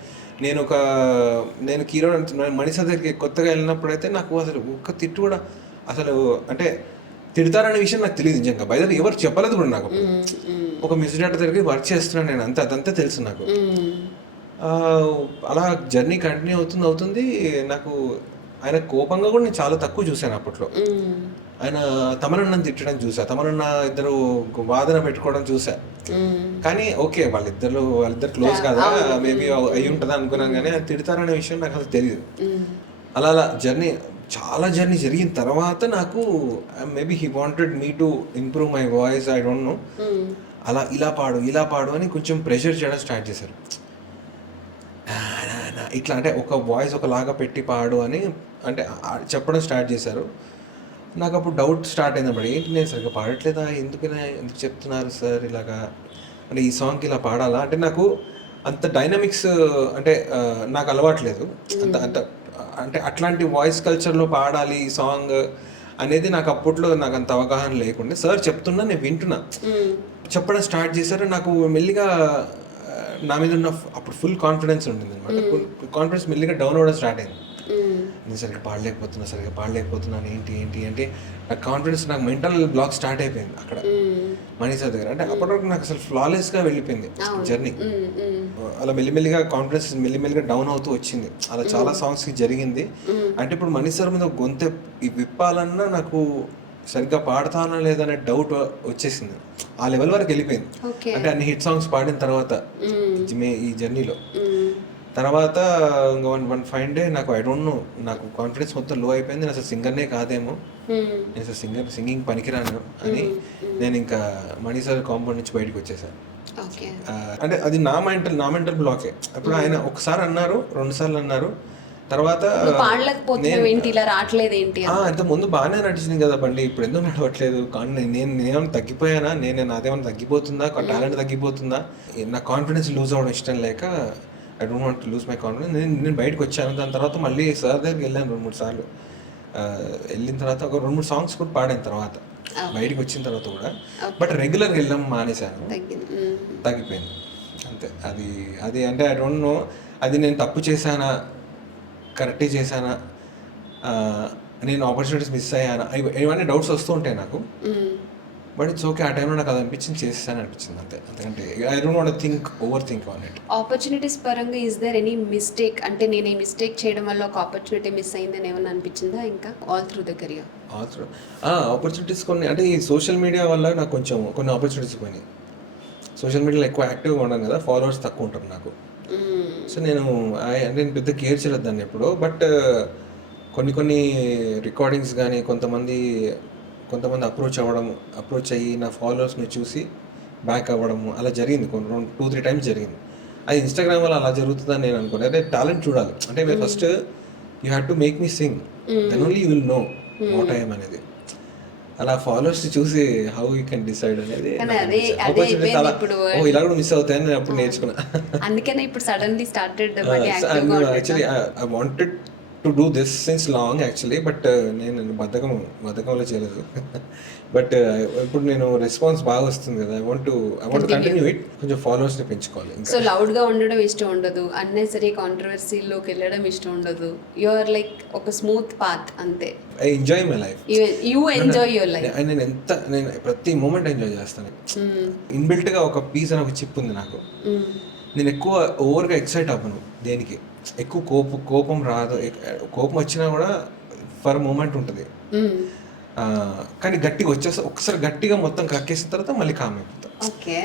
నేను కీరవాణి మణి సార్ దగ్గరికి కొత్తగా వెళ్ళినప్పుడు అయితే నాకు అసలు ఒక్క తిట్టు కూడా అసలు అంటే తిడతారనే విషయం నాకు తెలియదు నిజంగా. బయట ఎవరు చెప్పలేదు కూడా నాకు. ఒక మ్యూజిక్ డైరెక్టర్ దగ్గరికి వర్క్ చేస్తున్నాను నేను, అదంతా తెలుసు నాకు. అలా జర్నీ కంటిన్యూ అవుతుంది. నాకు ఆయన కోపంగా కూడా నేను చాలా తక్కువ చూశాను అప్పట్లో. ఆయన తమరన్నని తిట్టడం చూసా, తమరన్న ఇద్దరు వాదన పెట్టుకోవడం చూసా. కానీ ఓకే వాళ్ళిద్దరు క్లోజ్ కదా, మేబీ అయి ఉంటుంది అనుకున్నాను. కానీ ఆయన తిడతారనే విషయం నాకు అసలు తెలియదు. అలా చాలా జర్నీ జరిగిన తర్వాత నాకు maybe he wanted me to improve my voice, I don't no. అలా ఇలా పాడు అని కొంచెం ప్రెషర్ చేయడం స్టార్ట్ చేశారు. ఇట్లా అంటే ఒక వాయిస్ ఒకలాగా పెట్టి పాడు అని అంటే చెప్పడం స్టార్ట్ చేశారు. నాకు అప్పుడు డౌట్ స్టార్ట్ అయింది, ఏంటి నేను సరిగ్గా పాడట్లేదా, ఎందుకు చెప్తున్నారు సార్ ఇలాగా, అంటే ఈ సాంగ్కి ఇలా పాడాలా. అంటే నాకు అంత డైనమిక్స్ అంటే నాకు అలవాట్లేదు. అంటే అట్లాంటి వాయిస్ కల్చర్లో పాడాలి ఈ సాంగ్ అనేది నాకు అప్పట్లో నాకు అంత అవగాహన లేకుండా. సార్ చెప్తున్నా, నేను వింటున్నా, చెప్పడం స్టార్ట్ చేశారు. నాకు మెల్లిగా నా మీద ఉన్న అప్పుడు ఫుల్ కాన్ఫిడెన్స్ ఉండింది అనమాట. కాన్ఫిడెన్స్ మెల్లిగా డౌన్ అవ్వడం స్టార్ట్ అయింది. నేను సరిగ్గా పాడలేకపోతున్నాను ఏంటి అంటే నాకు కాన్ఫిడెన్స్, నాకు మెంటల్ బ్లాక్ స్టార్ట్ అయిపోయింది అక్కడ మణి సార్ దగ్గర. అంటే అప్పటివరకు నాకు అసలు ఫ్లాలెస్గా వెళ్ళిపోయింది జర్నీ. అలా మెల్లిమెల్లిగా కాన్ఫిడెన్స్ మెల్లిమెల్లిగా డౌన్ అవుతూ వచ్చింది. అలా చాలా సాంగ్స్కి జరిగింది. అంటే ఇప్పుడు మణి సార్ మీద గొంతె విప్పాలన్నా నాకు సరిగ్గా పాడతానా లేదనే డౌట్ వచ్చేసింది. ఆ లెవెల్ వరకు వెళ్ళిపోయింది. అంటే అన్ని హిట్ సాంగ్స్ పాడిన తర్వాత ఈ జర్నీలో తర్వాత ఇంకా వన్ ఫైన్ డే నాకు ఐ డోంట్ నో, నాకు కాన్ఫిడెన్స్ మొత్తం లో అయిపోయింది. నేను అసలు సింగర్నే కాదేమో, నేను అసలు సింగింగ్ పనికిరాను అని నేను ఇంకా మణి సార్ కాంపౌండ్ నుంచి బయటకు వచ్చేసాను. అంటే అది నా మెంటల్ బ్లాకే. అప్పుడు ఆయన ఒకసారి అన్నారు, 2 సార్లు అన్నారు. తర్వాత ఇంత ముందు బాగానే నడిచింది కదా బండి, ఇప్పుడు ఎందుకు నడవట్లేదు, నేనేమైనా తగ్గిపోయానా, నాదేమైనా తగ్గిపోతుందా, టాలెంట్ తగ్గిపోతుందా, నా కాన్ఫిడెన్స్ లూజ్ అవ్వడం ఇష్టం లేక I don't want to lose my confidence. నేను బయటకు వచ్చాను. దాని తర్వాత మళ్ళీ సార్ దగ్గరికి వెళ్ళాను 2-3 సార్లు. వెళ్ళిన తర్వాత ఒక 2-3 సాంగ్స్ కూడా పాడాను తర్వాత బయటకు వచ్చిన తర్వాత కూడా. బట్ రెగ్యులర్గా వెళ్ళడం మానేశాను, తగ్గిపోయింది అంతే. అది అంటే ఐ డోంట్ నో, అది నేను తప్పు చేశానా, కరెక్టే చేశానా, నేను ఆపర్చునిటీస్ మిస్ అయ్యానా, ఇవన్నీ డౌట్స్ వస్తూ ఉంటాయి నాకు. బట్ ఇట్స్ ఓకే, ఆ టైంలో నాకు అది అనిపించింది, చేస్తాను అనిపించింది అంతే. ఎందుకంటే I don't want to over think on it. Opportunities పరంగా ఈస్ దేర్ ఎనీ మిస్టేక్, అంటే నేను ఈ మిస్టేక్ చేయడం వల్ల ఒక ఆపర్చునిటీ మిస్ అయిందని ఏమన్నా అనిపించిందా? ఇంకా all through the career opportunities కొన్ని, అంటే ఈ సోషల్ మీడియా వల్ల నాకు కొంచెం కొన్ని ఆపర్చునిటీస్ పోయినాయి. సోషల్ మీడియాలో ఎక్కువ యాక్టివ్గా ఉన్నాను కదా, ఫాలోవర్స్ తక్కువ ఉంటారు నాకు. సో నేను పెద్ద కేర్ చేయలేదు దాన్ని ఎప్పుడో. బట్ కొన్ని రికార్డింగ్స్ కానీ కొంతమంది అప్రోచ్ అయ్యి నా ఫాలోవర్స్ని చూసి బ్యాక్ అవ్వడము అలా జరిగింది. 2-3 టైమ్స్ జరిగింది. అది ఇన్స్టాగ్రామ్ వల్ల అలా జరుగుతుందని నేను అనుకోను. అదే టాలెంట్ చూడాలి. అంటే first you have to make me sing, then only you will know what I'm అనేది. అలా ఫాలోవర్స్ చూసి హౌ యూ కెన్ డిసైడ్ అనేది కానీ నాకు అదే అనిపించింది. అదే Opportunity అయిపోయింది చాలా, ఇప్పుడు. ఓ ఇలా కూడా మిస్ అవుతాయని నేను అప్పుడు నేర్చుకున్నా. అందుకనే ఇప్పుడు సడన్లీ స్టార్టెడ్ మళ్ళీ యాక్టివ్గా actually I wanted to do this since long actually, but నేను బద్ధకంలో చేయలేదు. బట్ ఇప్పుడు నేను రెస్పాన్స్ బాగా వస్తుంది కదా, ఐ వాంట్ కంటిన్యూ ఇట్. కొంచెం ఫాలోవర్స్ని పెంచుకోవాలి ఇంకా. సో లౌడ్గా ఉండడం ఇష్టం ఉండదు, అన్నెసరీ కాంట్రవర్సీలోకి వెళ్ళడం ఇష్టం ఉండదు. యు ఆర్ లైక్ ఒక స్మూత్ పాత్ అంతే. I enjoy my life. You enjoy your life. నేను ప్రతి మూమెంట్ ఎంజాయ్ చేస్తాను. ఇన్బిల్ట్గా ఒక పీస్ అని ఒక చిప్ ఉంది నాకు. నేను ఎక్కువ ఓవర్గా ఎక్సైట్ అవ్వను దేనికి. ఎక్కువ కోపం రాదు. కోపం వచ్చినా కూడా ఫర్ మూమెంట్ ఉంటుంది, కానీ గట్టిగా వచ్చేస్తా. ఒకసారి గట్టిగా మొత్తం కక్కేసిన తర్వాత మళ్ళీ కామ్ అయిపోతా. ఓకే.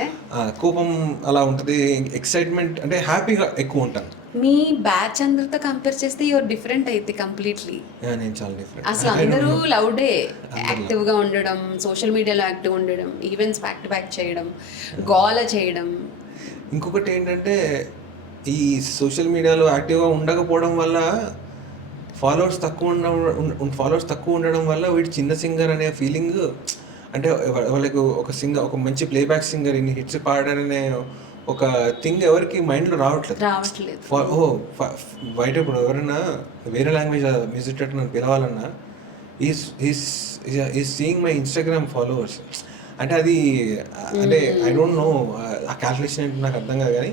కోపం అలా ఉంటుంది. ఎక్సైట్మెంట్ అంటే హ్యాపీగా ఎక్కువ ఉంటాను. మీ బ్యాచ్ అందరితో కంపేర్ చేస్తే యువర్ డిఫరెంట్ అయితే కంప్లీట్లీ. నేను చాలా డిఫరెంట్. అసలు అందరూ లౌడే, యాక్టివ్గా ఉండడం, సోషల్ మీడియాలో యాక్టివ్ ఉండడం, ఈవెంట్స్ బ్యాక్ టు బ్యాక్ చేయడం, గోల చేయడం. ఇంకొకటి ఏంటంటే ఈ సోషల్ మీడియాలో యాక్టివ్గా ఉండకపోవడం వల్ల ఫాలోవర్స్ తక్కువ ఉండడం వల్ల వీటి చిన్న సింగర్ అనే ఫీలింగ్, అంటే వాళ్ళకి ఒక మంచి ప్లేబ్యాక్ సింగర్ ఇన్ని హిట్స్ పాడారనే ఒక థింగ్ ఎవరికి మైండ్లో రావట్లేదు. బయట ఇప్పుడు ఎవరైనా వేరే లాంగ్వేజ్ మ్యూజిక్ డైరెక్టర్ నన్ను పిలవాలన్నా is seeing my Instagram followers. అంటే అది అంటే ఐ డోంట్ నో ఆ క్యాల్కులేషన్ ఏంటి నాకు అర్థం కాదు. కానీ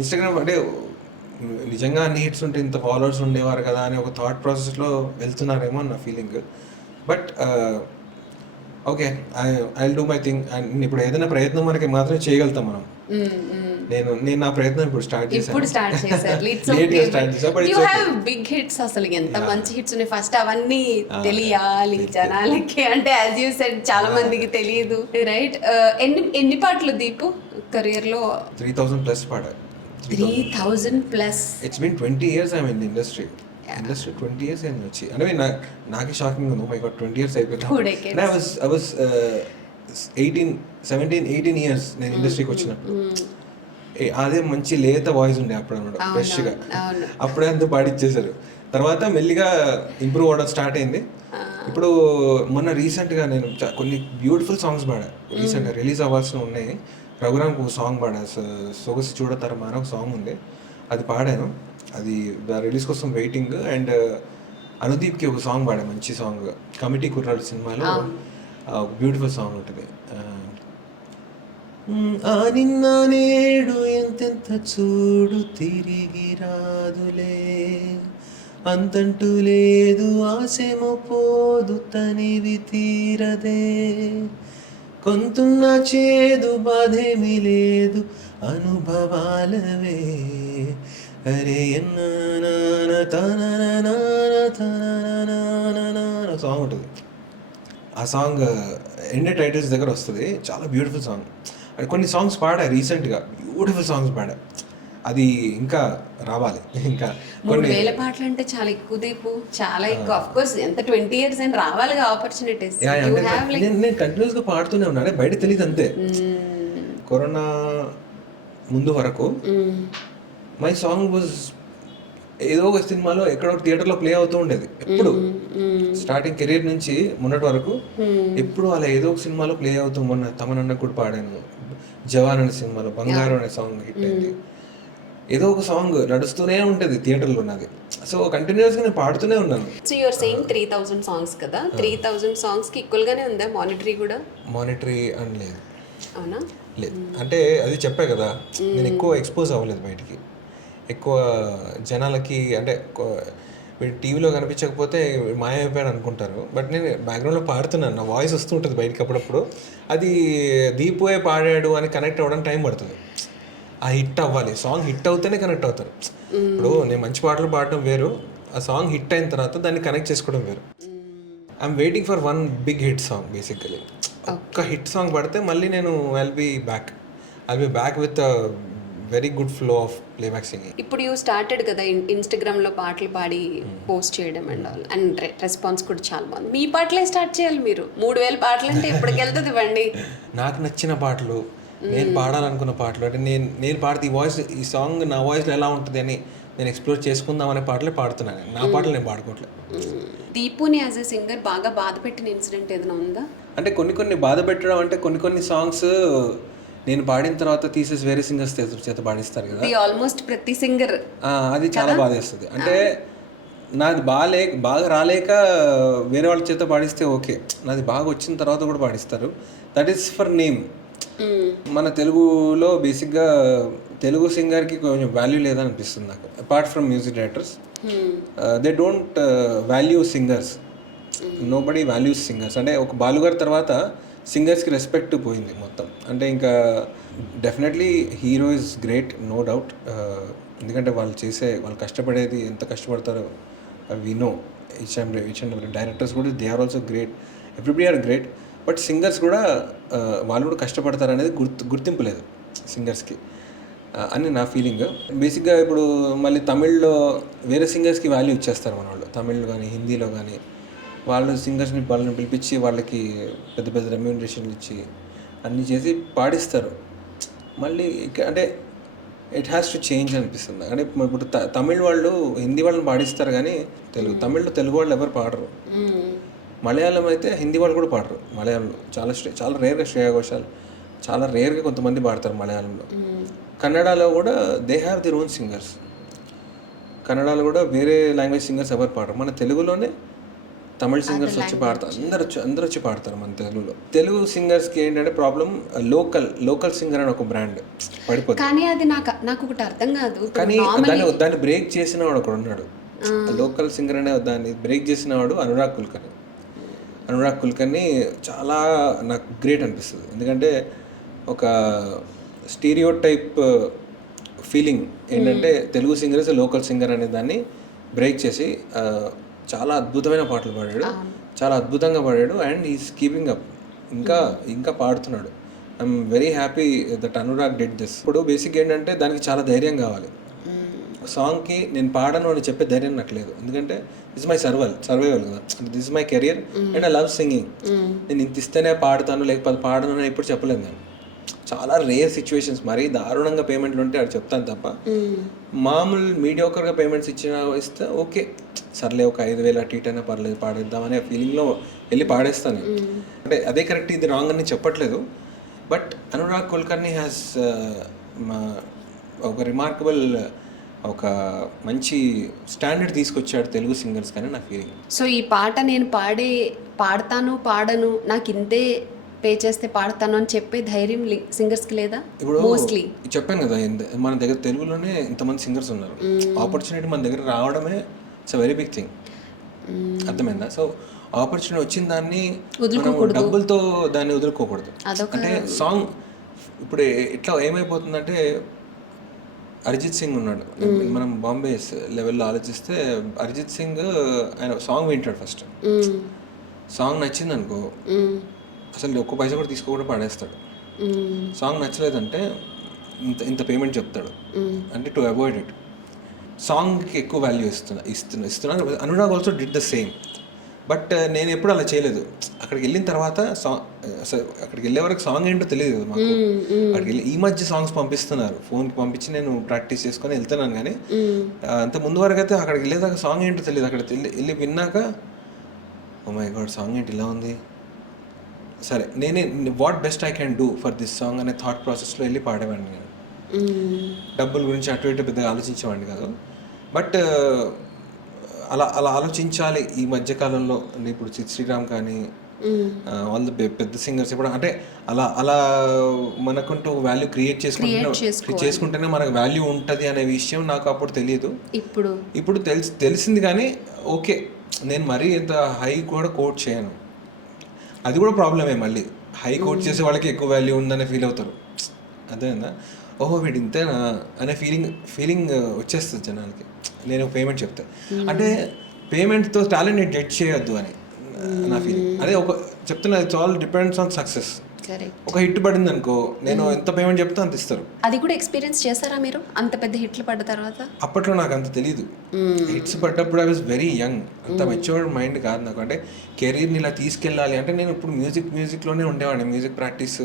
ఇన్స్టాగ్రామ్ అంటే నిజంగా అన్ని హిట్స్ ఉంటే ఇంత ఫాలోవర్స్ ఉండేవారు కదా అని ఒక థాట్ ప్రాసెస్లో వెళ్తున్నారేమో అని నా feeling. But okay, I do my thing. And ఇప్పుడు ఏదైనా ప్రయత్నం మనకి మాత్రమే చేయగలుగుతాం మనం. నేను నా ప్రయత్నం ఇప్పుడు స్టార్ట్ చేశాను. You have big hits. అసలు ఎంత మంచి హిట్స్ ఉన్నాయి. ఫస్ట్ అవన్నీ తెలియాలి జనాలకి. అంటే యాజ్ యూ సెడ్ చాలా మందికి తెలియదు, రైట్? ఎన్ని పాటలు దీపు కెరియర్ లో? 3,000 ప్లస్ పాడా. 3,000 plus. It's been 20 years I mean industry 20 years అయింది వచ్చి. అంటే నాకే షాకింగ్ ఉంది. మై గాడ్ 20 years అయిపోయింది. ఐ వాస్ 17-18 years నేను ఇండస్ట్రీకి వచ్చినప్పుడు. అదే మంచి లేత వాయిస్ ఉండే అప్పుడు అన్నమాట, ఫ్రెష్గా. అప్పుడే అంతా పాడిచ్చేశారు. తర్వాత మెల్లిగా ఇంప్రూవ్ అవ్వడం స్టార్ట్ అయింది. ఇప్పుడు మొన్న రీసెంట్గా నేను కొన్ని బ్యూటిఫుల్ సాంగ్స్ పాడా. రీసెంట్గా రిలీజ్ అవ్వాల్సిన ఉన్నాయి. రఘురామ్కి ఒక సాంగ్ పాడా, సొగసు చూడతారమా అని ఒక సాంగ్ ఉంది, అది పాడాను. అది రిలీజ్ కోసం వెయిటింగ్. అండ్ అనుదీప్కి ఒక సాంగ్ పాడా, మంచి సాంగ్, కమిటీ కుర్రాడు సినిమాలో బ్యూటిఫుల్ సాంగ్ ఉంటుంది. ఆ నిన్న నేడు ఎంతెంత చూడు తిరిగి రాదులే, అంతంటూ లేదు ఆశేమో పోదు తనివి తీరదే, కొంతున్న చేదు బాధేమి లేదు అనుభవాలవే, అరే సాంగ్ ఉంటుంది. ఆ సాంగ్ ఎండ్ టైటిల్స్ దగ్గర వస్తుంది. చాలా బ్యూటిఫుల్ సాంగ్. కొన్ని సాంగ్స్ పాడా రీసెంట్గా, బ్యూటిఫుల్ సాంగ్స్ పాడా. అది ఇంకా రావాలి. ఇంకా 3,000 పాటలు అంటే చాలా ఎక్కువ దీపు, చాలా ఎక్కువ. ఆఫ్ కోర్స్ ఎంత 20 years అయినా రావాలిగా ఆపర్చునిటీస్. నేను కంటిన్యూస్గా పాడుతూనే ఉన్నాను, బయట తెలియదు అంతే. కరోనా ముందు వరకు మై సాంగ్ వాజ్ ఏదో ఒక సినిమాలో ఎక్కడో థియేటర్లో ప్లే అవుతూ ఉండేది ఎప్పుడు. స్టార్టింగ్ కెరీర్ నుంచి మొన్నటి వరకు ఎప్పుడు అలా ఏదో ఒక సినిమాలో ప్లే అవుతూ. మొన్న తమనన్న కూడా పాడాను, జవాన్ అనే సినిమాలో బంగారం అనే సాంగ్ హిట్ అయింది. ఏదో ఒక సాంగ్ నడుస్తూనే ఉంటుంది థియేటర్లో ఉన్నది. సో కంటిన్యూస్గా నేను పాడుతూనే ఉన్నాను. సో యూఆర్ సేయింగ్ 3,000 సాంగ్స్ కదా, 3,000 సాంగ్స్కి ఈక్వల్గానే ఉందా మానిటరీ కూడా? మానిటరీ అని లేదు. అవునా? లేదు అంటే అది చెప్పా కదా, నేను ఎక్కువ ఎక్స్పోజ్ అవ్వలేదు బయటికి. ఎక్కువ జనాలకి అంటే టీవీలో కనిపించకపోతే మాయమైపోయాను అనుకుంటారు. బట్ నేను బ్యాక్గ్రౌండ్లో పాడుతున్నాను, నా వాయిస్ వస్తూ ఉంటుంది బయటికి అప్పుడప్పుడు. అది దీపువే పాడాడు అని కనెక్ట్ అవ్వడానికి టైం పడుతుంది. ఆ హిట్ అవ్వాలి, సాంగ్ హిట్ అవుతేనే కనెక్ట్ అవుతారు. ఇప్పుడు నేను మంచి పాటలు పాడడం వేరు, ఆ సాంగ్ హిట్ అయిన తర్వాత దాన్ని కనెక్ట్ చేసుకోవడం వేరు. I'm waiting for one big hit song basically. ఒక్క హిట్ సాంగ్ పడితే మళ్ళీ నేను I'll be back with very good flow of playback singing. ఇప్పుడు యూ స్టార్టెడ్ కదా ఇన్స్టాగ్రామ్లో పాటలు పాడి పోస్ట్ చేయడం అండ్ ఆల్, అండ్ రెస్పాన్స్ కూడా చాలా బాగుంది. మీ పాటలే స్టార్ట్ చేయాలి మీరు. 3,000 పాటలు అంటే ఎప్పటికి వెళ్తుంది బండి? నాకు నచ్చిన పాటలు నేను పాడాలనుకున్న పాటలు అంటే నేను పాడితే ఈ సాంగ్ నా వాయిస్లో ఎలా ఉంటుంది అని నేను ఎక్స్ప్లోర్ చేసుకుందాం అనే పాటలే పాడుతున్నాను. నా పాటలు నేను పాడుకోవట్లేదు. దీపుని యాజ్ ఎ సింగర్ బాగా బాధ పెట్టిన ఇన్సిడెంట్ ఏదైనా ఉందా? అంటే కొన్ని బాధ పెట్టడం అంటే కొన్ని సాంగ్స్ నేను పాడిన తర్వాత తీసేసి వేరే సింగర్స్ చేత పాడిస్తారు కదా, ఆల్మోస్ట్ ప్రతి సింగర్ అది చాలా బాధేస్తుంది. అంటే నాది బాగా రాలేక వేరే వాళ్ళ చేత పాడిస్తే ఓకే, నాది బాగా వచ్చిన తర్వాత కూడా పాడిస్తారు. That is for name. మన తెలుగులో బేసిక్గా తెలుగు సింగర్కి కొంచెం వాల్యూ లేదనిపిస్తుంది నాకు. Apart from music directors, they don't value singers. Nobody values singers. అంటే ఒక బాలుగారి తర్వాత సింగర్స్కి రెస్పెక్ట్ పోయింది మొత్తం. అంటే ఇంకా definitely hero is great, no doubt. ఎందుకంటే వాళ్ళు కష్టపడేది ఎంత కష్టపడతారో we know. Each and every directors కూడా they are also great, everybody are great. But singers కూడా వాళ్ళు కూడా కష్టపడతారు అనేది గుర్తింపు లేదు సింగర్స్కి అని నా ఫీలింగ్. బేసిక్గా ఇప్పుడు మళ్ళీ తమిళ్లో వేరే సింగర్స్కి వాల్యూ ఇచ్చేస్తారు మన వాళ్ళు. తమిళ్లో కానీ హిందీలో కానీ వాళ్ళు సింగర్స్ని వాళ్ళని పిలిపించి వాళ్ళకి పెద్ద పెద్ద రెమ్యూనరేషన్లు ఇచ్చి అన్నీ చేసి పాడిస్తారు. మళ్ళీ అంటే ఇట్ హ్యాస్ టు చేంజ్ అనిపిస్తుంది. అంటే ఇప్పుడు తమిళ్ వాళ్ళు హిందీ వాళ్ళని పాడిస్తారు కానీ తమిళ్లో తెలుగు వాళ్ళు ఎవరు పాడరు. మలయాళం అయితే హిందీ వాళ్ళు కూడా పాడరు. మలయాళంలో చాలా రేర్గా శ్రేయా ఘోషాల్, చాలా రేర్గా కొంతమంది పాడతారు మలయాళంలో. కన్నడలో కూడా దే హ్యావ్ దిర్ ఓన్ సింగర్స్. కన్నడలో కూడా వేరే లాంగ్వేజ్ సింగర్స్ ఎవరు పాడరు. మన తెలుగులోనే తమిళ సింగర్స్ వచ్చి పాడతారు, అందరు వచ్చి పాడతారు మన తెలుగులో. తెలుగు సింగర్స్కి ఏంటంటే ప్రాబ్లం, లోకల్ సింగర్ అని ఒక బ్రాండ్ పడిపోతుంది. కానీ అది నాకు ఒకటి అర్థం కాదు. కానీ దాన్ని బ్రేక్ చేసిన వాడు ఒకడు ఉన్నాడు. లోకల్ సింగర్ అనే దాన్ని బ్రేక్ చేసిన వాడు అనురాగ్ కుల్కర్ని చాలా నాకు గ్రేట్ అనిపిస్తుంది. ఎందుకంటే ఒక స్టీరియో టైప్ ఫీలింగ్ ఏంటంటే తెలుగు సింగర్స్ లోకల్ సింగర్ అనే దాన్ని బ్రేక్ చేసి చాలా అద్భుతమైన పాటలు పాడాడు, చాలా అద్భుతంగా పాడాడు. అండ్ ఈస్ కీపింగ్ అప్, ఇంకా పాడుతున్నాడు. I'm very happy that Anurag did this. ఇప్పుడు బేసిక్ ఏంటంటే దానికి చాలా ధైర్యం కావాలి. సాంగ్కి నేను పాడను అని చెప్పే ధైర్యం నాకు లేదు. ఎందుకంటే దిస్ మై సర్వైవల్ కదా, this my career and I love singing. నేను ఇంత ఇస్తేనే పాడతాను లేకపోతే పాడను అని ఎప్పుడు చెప్పలేదు. నేను చాలా రేర్ సిచ్యువేషన్స్, మరీ దారుణంగా పేమెంట్లు ఉంటే అది చెప్తాను తప్ప, మామూలు మీడియోకర్గా పేమెంట్స్ ఇస్తే ఓకే సర్లే ఒక 5,000 అటు ఇటు అయినా పర్లేదు పాడేద్దామనే ఫీలింగ్లో వెళ్ళి పాడేస్తాను. అంటే అదే కరెక్ట్ ఇది రాంగ్ అని చెప్పట్లేదు. బట్ అనురాగ్ కుల్కర్ని హ్యాస్ ఒక రిమార్కబుల్, ఒక మంచి స్టాండర్డ్ తీసుకొచ్చాడు తెలుగు సింగర్స్ కానీ నా ఫీలింగ్. సో ఈ పాట నేను పాడను నాకు ఇంతే పే చేస్తే పాడతాను అని చెప్పే ధైర్యం సింగర్స్కి లేదా? ఇప్పుడు మోస్ట్లీ చెప్పాను కదా, మన దగ్గర తెలుగులోనే ఇంతమంది సింగర్స్ ఉన్నారు. ఆపర్చునిటీ మన దగ్గర రావడమే it's a very big thing. అర్థమైందా? సో ఆపర్చునిటీ వచ్చిన దాన్ని డబ్బులతో దాన్ని వదులుకోకూడదు. అంటే సాంగ్ ఇప్పుడు ఇట్లా ఏమైపోతుందంటే, అరిజిత్ సింగ్ ఉన్నాడు, మనం బాంబే లెవెల్లో ఆలోచిస్తే అరిజిత్ సింగ్ ఆయన సాంగ్ వింటాడు. ఫస్ట్ సాంగ్ నచ్చింది అనుకో, అసలు ఒక్క పైసా కూడా తీసుకోకుండా పాడేస్తాడు. సాంగ్ నచ్చలేదంటే ఇంత పేమెంట్ చెప్తాడు. అంటే టు అవాయిడ్ ఇట్, సాంగ్కి ఎక్కువ వాల్యూ ఇస్తున్నాను. Anurag also did the same. But నేను ఎప్పుడు అలా చేయలేదు. అక్కడికి వెళ్ళిన తర్వాత అక్కడికి వెళ్ళే వరకు సాంగ్ ఏంటో తెలియదు కదా మాకు. అక్కడికి వెళ్ళి ఈ మధ్య సాంగ్స్ పంపిస్తున్నారు, ఫోన్కి పంపించి నేను ప్రాక్టీస్ చేసుకొని వెళ్తున్నాను. కానీ అంత ముందు వరకు అయితే అక్కడికి వెళ్ళేదాకా సాంగ్ ఏంటో తెలియదు. అక్కడికి వెళ్ళి విన్నాక ఓ మై గాడ్ సాంగ్ ఏంటి ఇలా ఉంది, సరే నేనే what best I can do for this song అనే థాట్ ప్రాసెస్లో వెళ్ళి పాడేవాడిని. నేను డబ్బుల గురించి అటు ఇటు పెద్దగా ఆలోచించేవాడిని కాదు. బట్ అలా ఆలోచించాలి ఈ మధ్యకాలంలో. ఇప్పుడు శ్రీరామ్ కానీ వాళ్ళు పెద్ద సింగర్స్ ఇప్పుడు అంటే అలా మనకుంటూ వాల్యూ క్రియేట్ చేసుకుంటేనే మనకు వాల్యూ ఉంటుంది అనే విషయం నాకు అప్పుడు తెలియదు. ఇప్పుడు తెలిసింది. కానీ ఓకే, నేను మరీ ఇంత హై కూడా కోట్ చేయను. అది కూడా ప్రాబ్లమే. మళ్ళీ హై కోట్ చేసే వాళ్ళకి ఎక్కువ వాల్యూ ఉందనే ఫీల్ అవుతారు. అదేనా, ఓహో వీడు ఇంతేనా అనే ఫీలింగ్ వచ్చేస్తుంది జనాలకి నేను పేమెంట్ చెప్తే. అంటే పేమెంట్తో టాలెంట్ జడ్జ్ చేయొద్దు అని నా ఫీలింగ్. అదే ఒక చెప్తున్నా, it's all depends on success. Correct. ఒక హిట్ పడింది అనుకో, నేను ఎంత పేమెంట్ చెప్తే అంత ఇస్తారు. అది కూడా ఎక్స్పీరియన్స్ చేస్తారా మీరు అంత పెద్ద హిట్లు పడ్డ తర్వాత? అప్పట్లో నాకు అంత తెలీదు. హిట్స్ పడ్డప్పుడు ఐ వాజ్ వెరీ యంగ్, అంత మెచ్యూర్డ్ మైండ్ కాదు నాకు. అంటే కెరీర్ని ఇలా తీసుకెళ్ళాలి అంటే నేను ఇప్పుడు మ్యూజిక్లోనే ఉండేవాడిని. మ్యూజిక్ ప్రాక్టీస్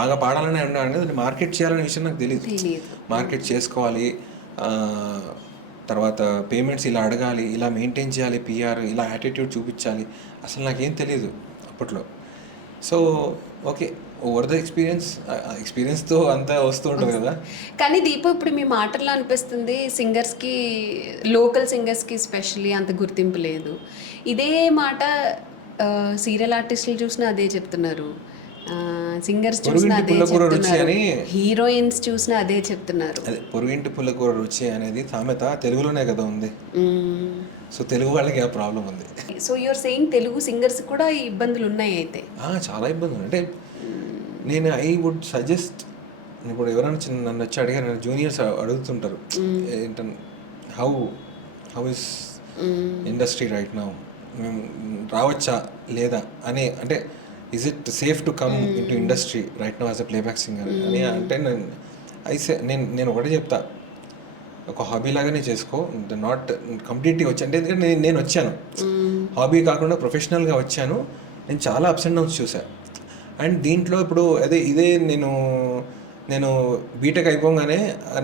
బాగా పాడాలనే ఉండేవాడిని. అది మార్కెట్ చేయాలనే విషయం నాకు తెలియదు. మార్కెట్ చేసుకోవాలి, తర్వాత పేమెంట్స్ ఇలా అడగాలి, ఇలా మెయింటైన్ చేయాలి, పిఆర్ ఇలా యాటిట్యూడ్ చూపించాలి, నాకేం తెలియదు అప్పట్లో. సో ఓకే, ఓవర్ ద ఎక్స్పీరియన్స్తో అంతా వస్తూ ఉంటుంది కదా. కానీ దీపు ఇప్పుడు మీ మాటల్లో అనిపిస్తుంది సింగర్స్కి, లోకల్ సింగర్స్కి స్పెషల్లీ అంత గుర్తింపు లేదు. ఇదే మాట సీరియల్ ఆర్టిస్టులు చూసినా అదే చెప్తున్నారు, సింగర్స్ చూసినా అదే చెప్తున్నారు, హీరోయిన్స్ చూసినా అదే చెప్తున్నారు. అదే పొరుగింటి పుల్లకూర రుచి అనేది సామెత తెలుగులోనే కదా ఉంది. సో తెలుగు వాళ్ళకి ఆ ప్రాబ్లం ఉంది. So you're saying Telugu singers కూడా ఈ ఇబ్బందులు ఉన్నాయి అయితే? చాలా ఇబ్బందులు. అంటే నేను ఐ వుడ్ సజెస్ట్, ఇప్పుడు ఎవరైనా నన్ను వచ్చి అడిగారు, జూనియర్స్ అడుగుతుంటారు ఏంటంటే how is industry right now, మేము రావచ్చా లేదా అని, అంటే is it safe to come in to industry right now as a playback singer అని అంటే నేను ఒకటే చెప్తా, ఒక హాబీ లాగానే చేసుకో, నాట్ కంప్లీట్గా వచ్చి అంటే ఎందుకంటే నేను వచ్చాను హాబీ కాకుండా ప్రొఫెషనల్గా వచ్చాను. నేను చాలా అప్స్ అండ్ డౌన్స్ చూసాను. అండ్ దీంట్లో ఇప్పుడు ఇదే నేను బీటెక్ అయిపోగానే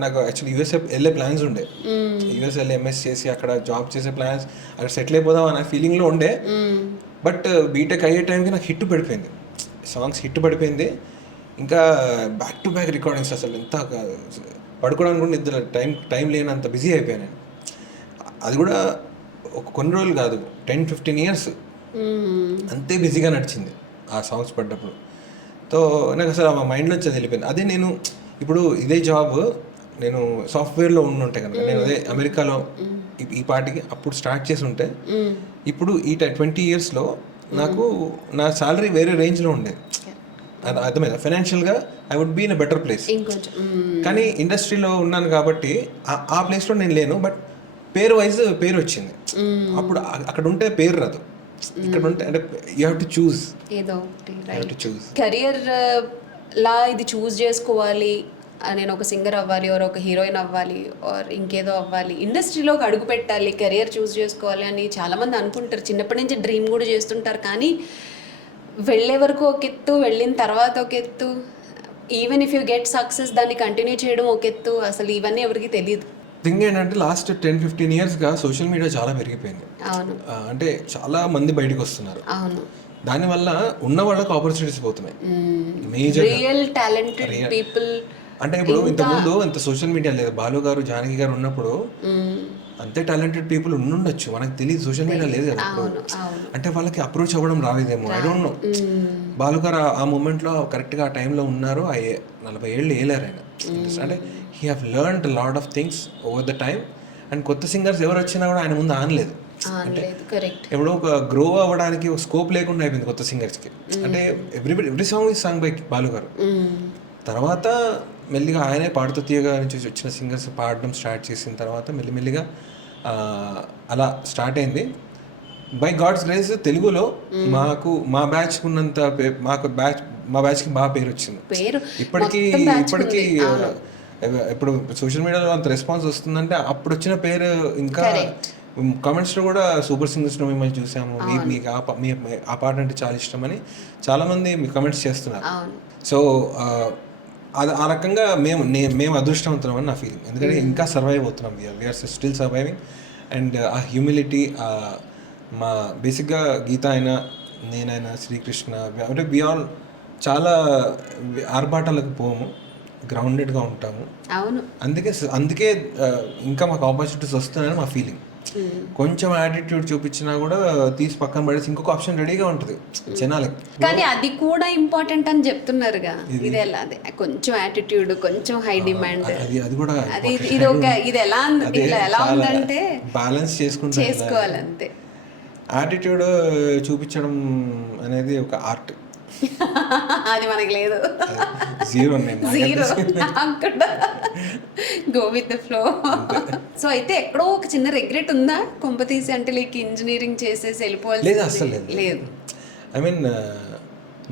నాకు యాక్చువల్లీ యూఎస్ఏ వెళ్ళే ప్లాన్స్ ఉండే. యూఎస్ వెళ్ళి ఎంఎస్ చేసి అక్కడ జాబ్ చేసే ప్లాన్స్, అక్కడ సెటిల్ అయిపోదాం అనే ఫీలింగ్లో ఉండే. బట్ బీటెక్ అయ్యే టైంకి నాకు హిట్ పడిపోయింది, సాంగ్స్ హిట్ పడిపోయింది. ఇంకా బ్యాక్ టు బ్యాక్ రికార్డింగ్స్, అసలు ఎంత పడుకోవడానికి కూడా నిద్ర టైం లేనంత బిజీ అయిపోయాను నేను. అది కూడా కొన్ని రోజులు కాదు, 10-15 years అంతే బిజీగా నడిచింది ఆ సాంగ్స్ పడ్డప్పుడు. సో నాకు అసలు ఆ మైండ్లోంచి అది వెళ్ళిపోయింది. అదే నేను ఇప్పుడు ఇదే జాబ్ నేను సాఫ్ట్వేర్లో ఉండుంటే కనుక, నేను అదే అమెరికాలో ఈ పార్టీకి అప్పుడు స్టార్ట్ చేసి ఉంటే, ఇప్పుడు ఈ 20 yearsలో నాకు నా శాలరీ వేరే రేంజ్లో ఉండేది. అర్థమైందా? ఫైనాన్షియల్గా I would be in a better place. కానీ ఇండస్ట్రీలో ఉన్నాను కాబట్టి ఆ ప్లేస్లో నేను లేను. బట్ పేరు వచ్చింది. అప్పుడు అక్కడ ఉంటే పేరు రాదు, ఇక్కడ ఉంటే అంటే యూ హ్యావ్ టు చూస్ ఏదో ఒకటి. కెరియర్ లా ఇది చూస్ చేసుకోవాలి, నేను ఒక సింగర్ అవ్వాలి, ఆర్ ఒక హీరోయిన్ అవ్వాలి, ఆర్ ఇంకేదో అవ్వాలి, ఇండస్ట్రీలో ఒక అడుగు పెట్టాలి, కెరియర్ చూస్ చేసుకోవాలి అని చాలామంది అనుకుంటారు. చిన్నప్పటి నుంచి డ్రీమ్ కూడా చేస్తుంటారు. కానీ వెళ్ళే వరకు ఒక ఎత్తు, వెళ్ళిన తర్వాత ఒక ఎత్తు, even if you get success దాన్ని కంటిన్యూ చేయడం ఒక ఎత్తు. అసలు ఇవన్నీ ఎవరికి తెలియదు. థింగ్ ఏంటంటే లాస్ట్ 10-15 yearsగా సోషల్ మీడియా చాలా పెరిగిపోయింది. అవును, అంటే చాలా మంది బయటకు వస్తున్నారు. అవును, దానివల్ల ఉన్న వాళ్ళకి ఆపర్చునిటీస్ పోతున్నాయి. Major real talented people. అంటే ఇప్పుడు ఇంతకుముందు ఇంత సోషల్ మీడియా లేదు, బాలు గారు జానకి గారు ఉన్నప్పుడు అంతే టాలెంటెడ్ పీపుల్ ఉండొచ్చు, మనకు తెలియదు. సోషల్ మీడియా లేదు కదా, అంటే వాళ్ళకి అప్రోచ్ అవ్వడం రాలేదేమో, ఐ డోంట్ నో. బాలు గారు ఆ మూమెంట్లో కరెక్ట్గా ఆ టైంలో ఉన్నారు. 40 ఏళ్ళు వేయలేరు ఆయన. అంటే he have learned lot of things over the time. And కొత్త సింగర్స్ ఎవరు వచ్చినా కూడా ఆయన ముందు ఆనలేదు. అంటే ఎప్పుడో ఒక గ్రో అవ్వడానికి ఒక స్కోప్ లేకుండా అయిపోయింది కొత్త సింగర్స్కి. అంటే every song is song by Balu గారు. తర్వాత మెల్లిగా ఆయనే పాడుతూ తీయగా నుంచి వచ్చిన సింగర్స్ పాడడం స్టార్ట్ చేసిన తర్వాత మెల్లిమెల్లిగా అలా స్టార్ట్ అయింది. బై గాడ్స్ గ్రేస్ తెలుగులో మా బ్యాచ్ ఉన్నంత మా బ్యాచ్కి బాగా పేరు వచ్చింది. ఇప్పటికీ ఇప్పుడు సోషల్ మీడియాలో అంత రెస్పాన్స్ వస్తుందంటే అప్పుడు వచ్చిన పేరు. ఇంకా కామెంట్స్లో కూడా సూపర్ సింగర్స్లో మిమ్మల్ని చూసాము, మీకు ఆ పాట అంటే చాలా ఇష్టం అని చాలామంది మీ కామెంట్స్ చేస్తున్నారు. సో ఆ రకంగా మేము అదృష్టవంతులం అని నా ఫీలింగ్. ఎందుకంటే ఇంకా సర్వైవ్ అవుతున్నాం, వీఆర్ స్టిల్ సర్వైవింగ్. అండ్ ఆ హ్యూమిలిటీ, మా బేసిక్గా గీత అయినా నేనైనా శ్రీకృష్ణ అంటే వి ఆల్ చాలా ఆర్భాటాలకు పోము, గ్రౌండెడ్గా ఉంటాము. అందుకే ఇంకా మాకు ఆపర్చునిటీస్ వస్తున్నాయని మా ఫీలింగ్. కొంచెం యాటిట్యూడ్ చూపించినా కూడా తీసి పక్కన పడేసి ఇంకొక ఆప్షన్ రెడీగా ఉంటుంది జనాలకి. కానీ అది కూడా ఇంపార్టెంట్ అని చెప్తున్నారుగా. ఇది ఎలా, కొంచెం యాటిట్యూడ్, కొంచెం హై డిమాండ్, అది కూడా ఇది ఎలా ఉందంటే బ్యాలెన్స్ చేసుకోవాలంతే. యాటిట్యూడ్ చూపించడం అనేది ఒక ఆర్ట్. అది మనకి లేదు, zero go with the flow. So అయితే ఎక్కడో ఒక చిన్న రిగ్రెట్ ఉందా కొంపతీసి, అంటే లైక్ ఇంజనీరింగ్ చేసేసి వెళ్ళిపోవాలి? లేదు, అసలు లేదు. లేదు, ఐ మీన్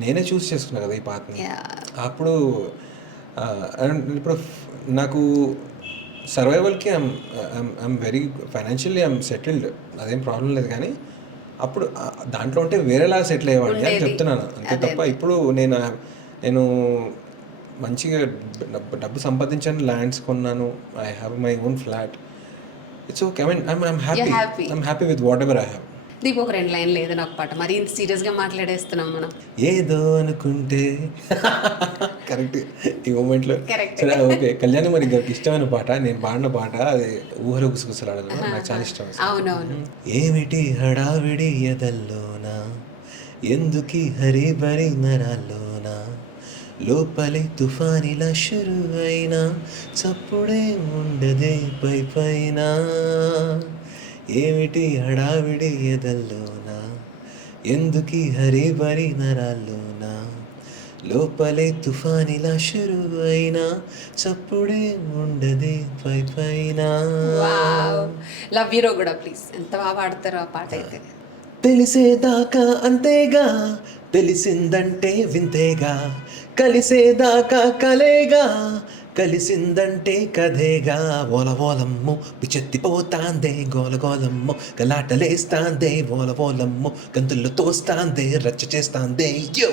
నేనే చూస్ చేసుకున్నా కదా ఈ పాత్ని. Yeah. అప్పుడు ఇప్పుడు నాకు సర్వైవల్కి I'm very financially I'm settled, అదేం ప్రాబ్లం లేదు. కానీ అప్పుడు దాంట్లో ఉంటే వేరేలా సెటిల్ అయ్యేవాడిని అని చెప్తున్నాను అంతే తప్ప ఇప్పుడు నేను మంచిగా డబ్బు సంపాదించాను, ల్యాండ్స్ కొన్నాను, I have my own flat. It's okay. I mean I'm happy with what ever I have. Deepu ఒక 2 లైన్లు ఏదైనా ఒక పాట, మరి ఇంత సీరియస్గా మాట్లాడేస్తున్నాం మనం. ఏదో అనుకుంటే కరెక్ట్ ఈ మూమెంట్లో. Correct. సరే ఓకే, కళ్యాణి మరి గారికి ఇష్టమైన పాట, నేను పాడిన పాట, అది ఊహలు గుసగుసలాడదు, నాకు చాలా ఇష్టం. అవునవును. ఏమిటి హడావిడి ఎదల్లోనా, ఎందుకి హరిబరి నరాల్లోనా, లోపలి తుఫానిలా షురు అయినా చప్పుడే ఉండదే పై పైన. ఏమిటి హడావిడి ఎదల్లోనా, ఎందుకి హరిబరి నరాల్లోనా, లోపలే తుఫానిలా షురు అయినా చప్పుడే ఉండదే పై పైన. లవ్ యూరో కూడా ప్లీజ్, ఎంత బాగా పాడతారో ఆ పాట అయితే. తెలిసేదాకా అంతేగా, తెలిసిందంటే వింతేగా, కలిసేదాకా కలేగా, కలిసిందంటే కథేగా. ఓలవోలమ్ము పిచ్చెత్తిపోతాందే, గోలగోలమ్ము గలాటలేస్తాందే, ఓలవోలమ్ము గంతుల్లో తోస్తాందే, రచ్చ చేస్తాందే. యో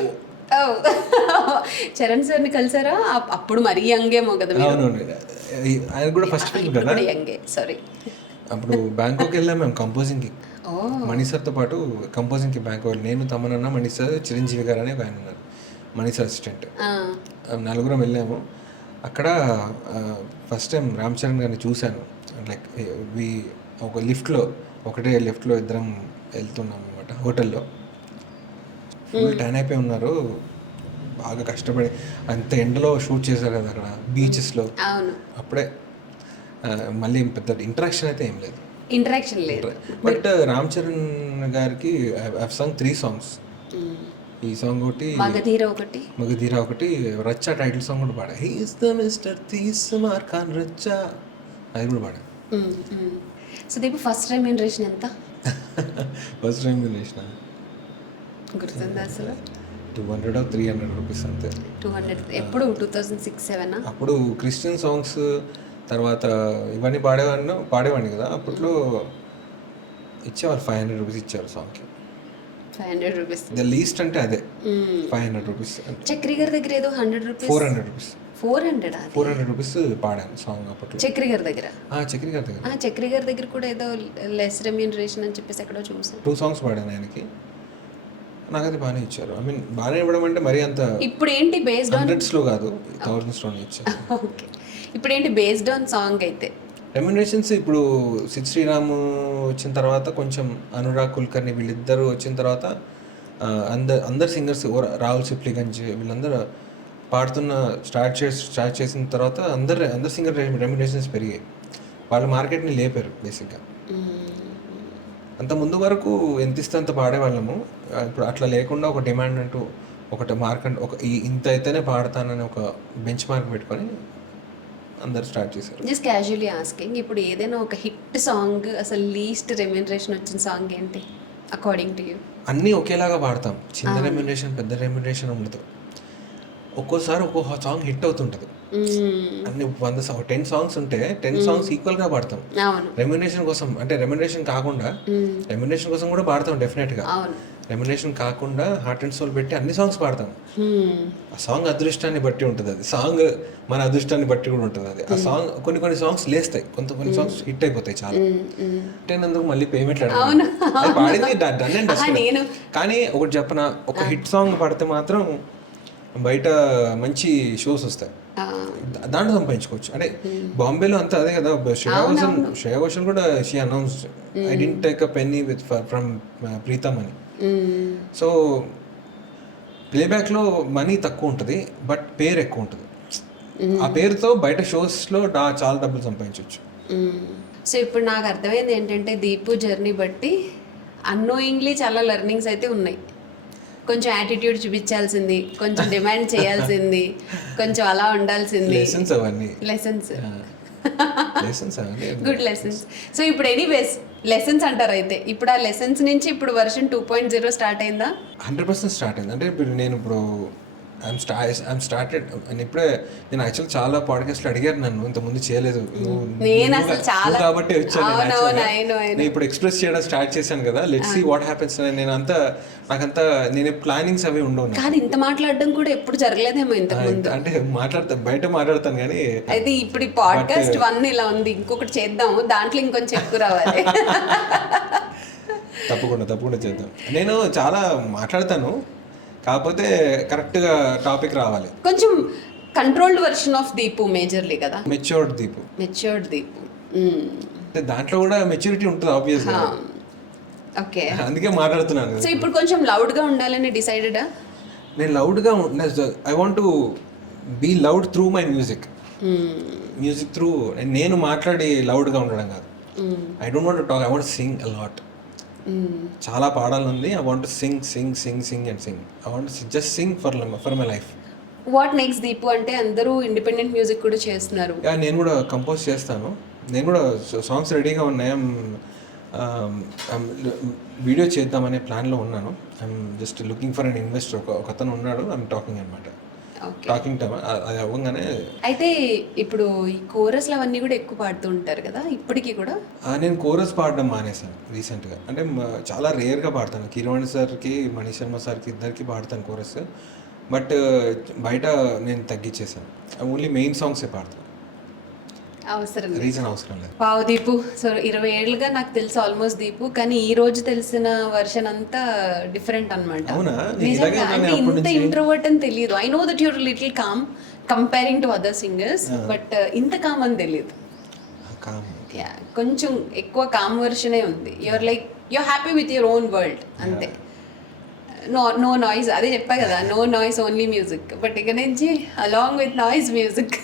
చరణ్ సార్ని కలిసారా? అప్పుడు మరీ యంగేమో కదా మీరు. అవును, ఆయన కూడా ఫస్ట్ ఫిల్మ్ కదా. యంగే, సారీ. అప్పుడు బ్యాంకాక్ వెళ్ళాం మేము కంపోజింగ్కి, మణి సార్తో పాటు కంపోజింగ్కి బ్యాంకాక్ వెళ్ళి, నేను తమనన్న, మణి సార్, చిరంజీవి గారు అని ఒక ఆయన ఉన్నారు, మణి సార్ అసిస్టెంట్. నలుగురం వెళ్ళాము. అక్కడ ఫస్ట్ టైం రామ్ చరణ్ గారిని చూశాను. లైక్ ఒక ఒకటే లిఫ్ట్లో ఇద్దరం వెళ్తున్నాం అనమాట. హోటల్లో ఫుల్ టైన్ అయిపోయి ఉన్నారు, బాగా కష్టపడి అంత ఎండలో షూట్ చేశారు కదా అక్కడ బీచెస్లో. అప్పుడే మళ్ళీ పెద్ద ఇంటరాక్షన్ అయితే ఏం లేదు, ఇంటరాక్షన్ లేదు. బట్ రామ్ చరణ్ గారికి ఐ సంగ్ 3 songs. ఈ సాంగ్ ఒకటి, మగధీర ఒకటి, రచ్చా టైటిల్ సాంగ్ కూడా పాడా. He is the mister Teesmar Khan Racha, అది కూడా పాడా. సో దీపు ఫస్ట్ రెమ్యూనరేషన్ ఎంత? ఫస్ట్ రెమ్యూనరేషన్ గుర్తుందా అసలు? 200 or 300 రూపీస్ అంతే. 200. ఎప్పుడు 2006-07? అప్పుడు క్రిస్టియన్ సాంగ్స్ తర్వాత ఇవన్నీ పాడేవాడిని కదా. అప్పట్లో ఇచ్చేవారు 500 రూపీస్ ఇచ్చారు సాంగ్కి. 500 రూపీస్ ద లీస్ట్ అంటే అదే 500 రూపీస్. చక్రి గారి దగ్గర ఏదో 100 రూపీస్, 400 రూపీస్, 400 రూపీస్ పాడాను సాంగ్ అప్పట్లో. చక్రి గారి దగ్గర చక్రి గారి దగ్గర చక్రి గారి దగ్గర కూడా ఏదో లెస్ రెమ్యూనరేషన్ అని చెప్పేసి ఎక్కడో చూసాను. 2 songs పాడాను ఆయనకి, నాకు అది బాగానే ఇచ్చారు. ఐ మీన్ బాగానే ఇవ్వడం అంటే మరీ అంత. ఇప్పుడు ఏంటి బేస్డ్ ఆన్ హండ్రెడ్స్లో కాదు, థౌజండ్స్లోనే ఇచ్చారు. ఓకే, ఇప్పుడు ఏంటి బేస్డ్ ఆన్ సాంగ్ అయితే రెమ్యునరేషన్స్. ఇప్పుడు సిద్ శ్రీరామ్ వచ్చిన తర్వాత, కొంచెం అనురాగ్ కుల్కర్ని వీళ్ళిద్దరు వచ్చిన తర్వాత, అందరు సింగర్స్, రాహుల్ సిప్లిగంజ్ వీళ్ళందరూ పాడుతున్న స్టార్ట్ చేసిన తర్వాత అందరు సింగర్ రెమ్యునరేషన్స్ పెరిగాయి. వాళ్ళ మార్కెట్ని లేపారు బేసిక్గా. అంత ముందు వరకు ఎంత ఇస్తే అంత పాడేవాళ్ళము. ఇప్పుడు అట్లా లేకుండా ఒక డిమాండ్ అంటూ ఒకటి మార్కెట్, ఇంత అయితేనే పాడతానని ఒక బెంచ్ మార్క్ పెట్టుకొని అందరు స్టార్ట్ చేశారు. జస్ట్ క్యాజువల్లీ ఆస్కింగ్, ఇప్పుడు ఏదైనా ఒక హిట్ సాంగ్ అసలు లీస్ట్ రెమ్యూనరేషన్ వచ్చిన సాంగ్ ఏంటి అకార్డింగ్ టు యూ? అన్నీ ఒకేలాగా పాడతాం, చిన్న రెమ్యూనరేషన్ పెద్ద రెమ్యూనరేషన్ ఉండదు. ఒక్కోసారి ఒక్కో సాంగ్ హిట్ అవుతుంటుంది. అన్ని 10 సాంగ్స్ ఉంటే 10 సాంగ్స్ ఈక్వల్గా పాడతాం. రెమ్యూనరేషన్ కోసం అంటే రెమ్యూనరేషన్ కాకుండా, రెమ్యూనరేషన్ కోసం కూడా పాడతాం డెఫినెట్గా. రెమ్యునరేషన్ కాకుండా హార్ట్ అండ్ సోల్ పెట్టి అన్ని సాంగ్స్ పాడతాం. ఆ సాంగ్ అదృష్టాన్ని బట్టి ఉంటుంది, అది సాంగ్ మన అదృష్టాన్ని బట్టి కూడా ఉంటుంది. అది ఆ సాంగ్ కొన్ని సాంగ్స్ లేస్తాయి, కొన్ని సాంగ్స్ హిట్ అయిపోతాయి. చాలా హిట్ అయినందుకు మళ్ళీ పేమెంట్ పాడింది డన్ అండ్ డస్టెడ్. కానీ ఒకటి చెప్పన, ఒక హిట్ సాంగ్ పాడితే మాత్రం బయట మంచి షోస్ వస్తాయి, దాంట్లో సంపాదించుకోవచ్చు. అంటే బాంబేలో అంతా అదే కదా. శ్రేయా ఘోషల్ కూడా she announced I didn't take a penny from Pritam అని. సో ప్లేబ్యాక్లో మనీ తక్కువ ఉంటుంది, బట్ పేరు ఎక్కువ ఉంటుంది. ఆ పేరుతో బయట షోస్లో చాలా డబ్బులు సంపాదించవచ్చు. సో ఇప్పుడు నాకు అర్థమైంది ఏంటంటే, దీపు జర్నీ బట్టి అన్నోయింగ్లీ చాలా లెర్నింగ్స్ అయితే ఉన్నాయి. కొంచెం యాటిట్యూడ్ చూపించాల్సింది, కొంచెం డిమాండ్ చేయాల్సింది, కొంచెం అలా ఉండాల్సింది, లెసన్స్ అవన్నీ లెసన్స్ అవన్నీ గుడ్ లెసన్స్. సో ఇప్పుడు ఎనీవేస్ లెసన్స్ అంటారు అయితే. ఇప్పుడు ఆ లెసన్స్ నుంచి ఇప్పుడు వర్షన్ 2.0 స్టార్ట్ అయిందా? 100% స్టార్ట్ అయింది. అంటే ఇప్పుడు నేను ఇప్పుడు ఐఎమ్ స్టార్టెడ్ అని ఇప్పుడే నేను యాక్చువల్ చాలా పాడ్కాస్ట్లు అడిగారు నన్ను, ఇంతకుముందు చేయలేదు నేను అసలు చాలా కాబట్టి వచ్చాను. అవునవును, నేను ఇప్పుడు ఎక్స్ప్రెస్ చేయడం స్టార్ట్ చేశాను కదా, లెట్స్ సీ వాట్ హ్యాపెన్స్. నాకంతా నేను ప్లానింగ్స్ అవి ఉండవు. కానీ ఇంత మాట్లాడడం కూడా ఎప్పుడు జరగలేదేమో ఇంతకు ముందు. అంటే బయట మాట్లాడతాను కానీ. అయితే ఇప్పుడు ఈ పాడ్కాస్ట్ 1 ఇలా ఉంది, ఇంకొకటి చేద్దాము, దాంట్లో ఇంకొంచెం ఎక్కువ రావాలి. తప్పకుండా చేద్దాం. నేను చాలా మాట్లాడతాను, కాకపోతే కరెక్ట్గా టాపిక్ రావాలి. కొంచెం controlled version of Deepu majorly కదా, మెచ్యూర్డ్ దీపు. అంటే దాంట్లో కూడా మెచ్యూరిటీ ఉంటుంది ఆబ్వియస్గా. ఓకే, అందుకే మాట్లాడుతున్నాను. సో ఇప్పుడు కొంచెం లౌడ్ గా ఉండాలని డిసైడెడా? నేను లౌడ్గా I want to be loud through my music through. నేను మాట్లాడి లౌడ్గా ఉండడం కాదు. I don't want talk, I want sing a lot. చాలా పాడాలని, I want sing and sing. I want just sing for my life. What next Deepu? అంటే అందరూ independent music కూడా చేస్తున్నారు. నేను కూడా కంపోజ్ చేస్తాను. నేను కూడా సాంగ్స్ రెడీగా ఉన్నాయి. వీడియో చేద్దామనే ప్లాన్లో ఉన్నాను. I'm just looking for an investor. ఒక అతను ఉన్నాడు, ఐఎమ్ టాకింగ్ అనమాట. టాకింగ్ టైమ్ అది అవ్వగానే. అయితే ఇప్పుడు ఈ కోరస్లు అవన్నీ కూడా ఎక్కువ పాడుతూ ఉంటారు కదా ఇప్పటికీ కూడా? నేను కోరస్ పాడడం మానేశాను రీసెంట్గా. అంటే చాలా రేర్గా పాడతాను. కీరవాణి సార్కి, మణి శర్మ సార్కి ఇద్దరికి పాడతాను కోరస్. బట్ బయట నేను తగ్గించేసాను. ఓన్లీ మెయిన్ సాంగ్సే పాడతాను. అవసరం లేదు. పావు దీపు. సో 20 ఏళ్ళుగా నాకు తెలుసు ఆల్మోస్ట్ దీపు, కానీ ఈ రోజు తెలిసిన వర్షన్ అంతా డిఫరెంట్ అనమాట. అంటే ఇంత ఇంట్రోవర్ట్ అని తెలియదు. I know that your little calm comparing to other singers, but ఇంత కామ్ అని తెలియదు. కొంచెం ఎక్కువ కామ్ వర్షనే ఉంది. You're happy with your own world అంతే. నో నాయిస్, అదే చెప్పా కదా, no noise only music. But ఇక నుంచి అలాంగ్ విత్ నాయిస్ మ్యూజిక్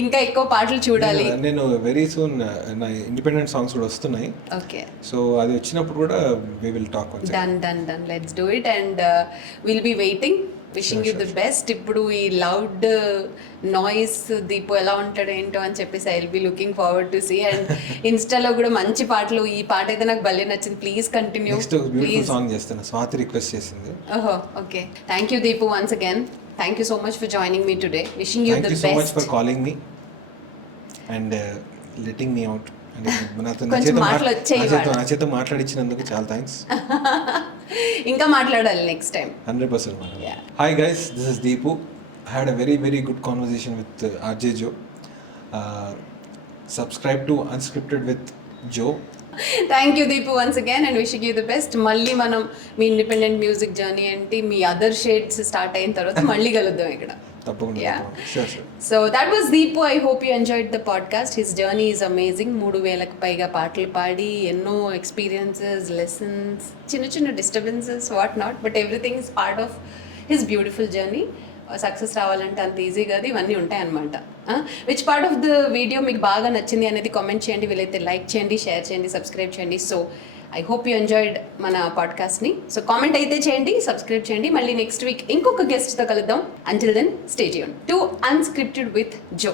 ఇంకా ఎక్కువ పాటలు చూడాలి. నేను వెరీ సూన్ నా ఇండిపెండెంట్ సాంగ్స్ కూడా వస్తున్నాయి. ఓకే, సో అది వచ్చినప్పుడు కూడా we will talk. Done let's do it and will be waiting. Wishing you the best. ఇప్పుడు ఈ లౌడ్ నాయిస్ దీపు ఎలా ఉంటాడు ఏంటో అని చెప్పేసి I will be looking forward to see. And ఇన్స్టాలో కూడా మంచి పాటలు, ఈ పాట అయితే నాకు భలే నచ్చింది. Please continue. Next beautiful song చేస్తాను, స్వాతి రిక్వెస్ట్ చేసింది. ఓహో, okay. Thank you Deepu once again. Thank you so much for joining me today. Wishing you the best. Thank you so much for calling me and letting me out. నా చేత మాట్లాడించినందుకు చాలా thanks. ఇంకా మాట్లాడాలి next time 100%. Hi guys, this is Deepu. I had a very good conversation with RJ Joe. Subscribe to Unscripted with Joe. Thank you Deepu once again and wishing you the best. మళ్ళీ మనం మీ independent music journey ఏంటి, మీ other shades start అయిన తర్వాత మళ్ళీ కలుద్దాం ఇక్కడ. So that was Deepu. I hope you enjoyed the podcast. His journey is amazing. 3,000కు పైగా పాటలు పాడి, ఎన్నో ఎక్స్పీరియన్సెస్, లెసన్స్, చిన్న disturbances, what not, but everything is part of his beautiful journey. Success రావాలంటే అంత ఈజీ కాదు, ఇవన్నీ ఉంటాయన్నమాట. Which part of the video మీకు బాగా నచ్చింది అనేది కామెంట్ చేయండి. వీలైతే లైక్ చేయండి, షేర్ చేయండి, సబ్స్క్రైబ్ చేయండి. So I hope you enjoyed మన పాడ్కాస్ట్ని. సో కామెంట్ అయితే చేయండి, సబ్స్క్రైబ్ చేయండి. మళ్ళీ నెక్స్ట్ వీక్ ఇంకొక గెస్ట్తో కలుద్దాం. Until then stay tuned to unscripted with Joe.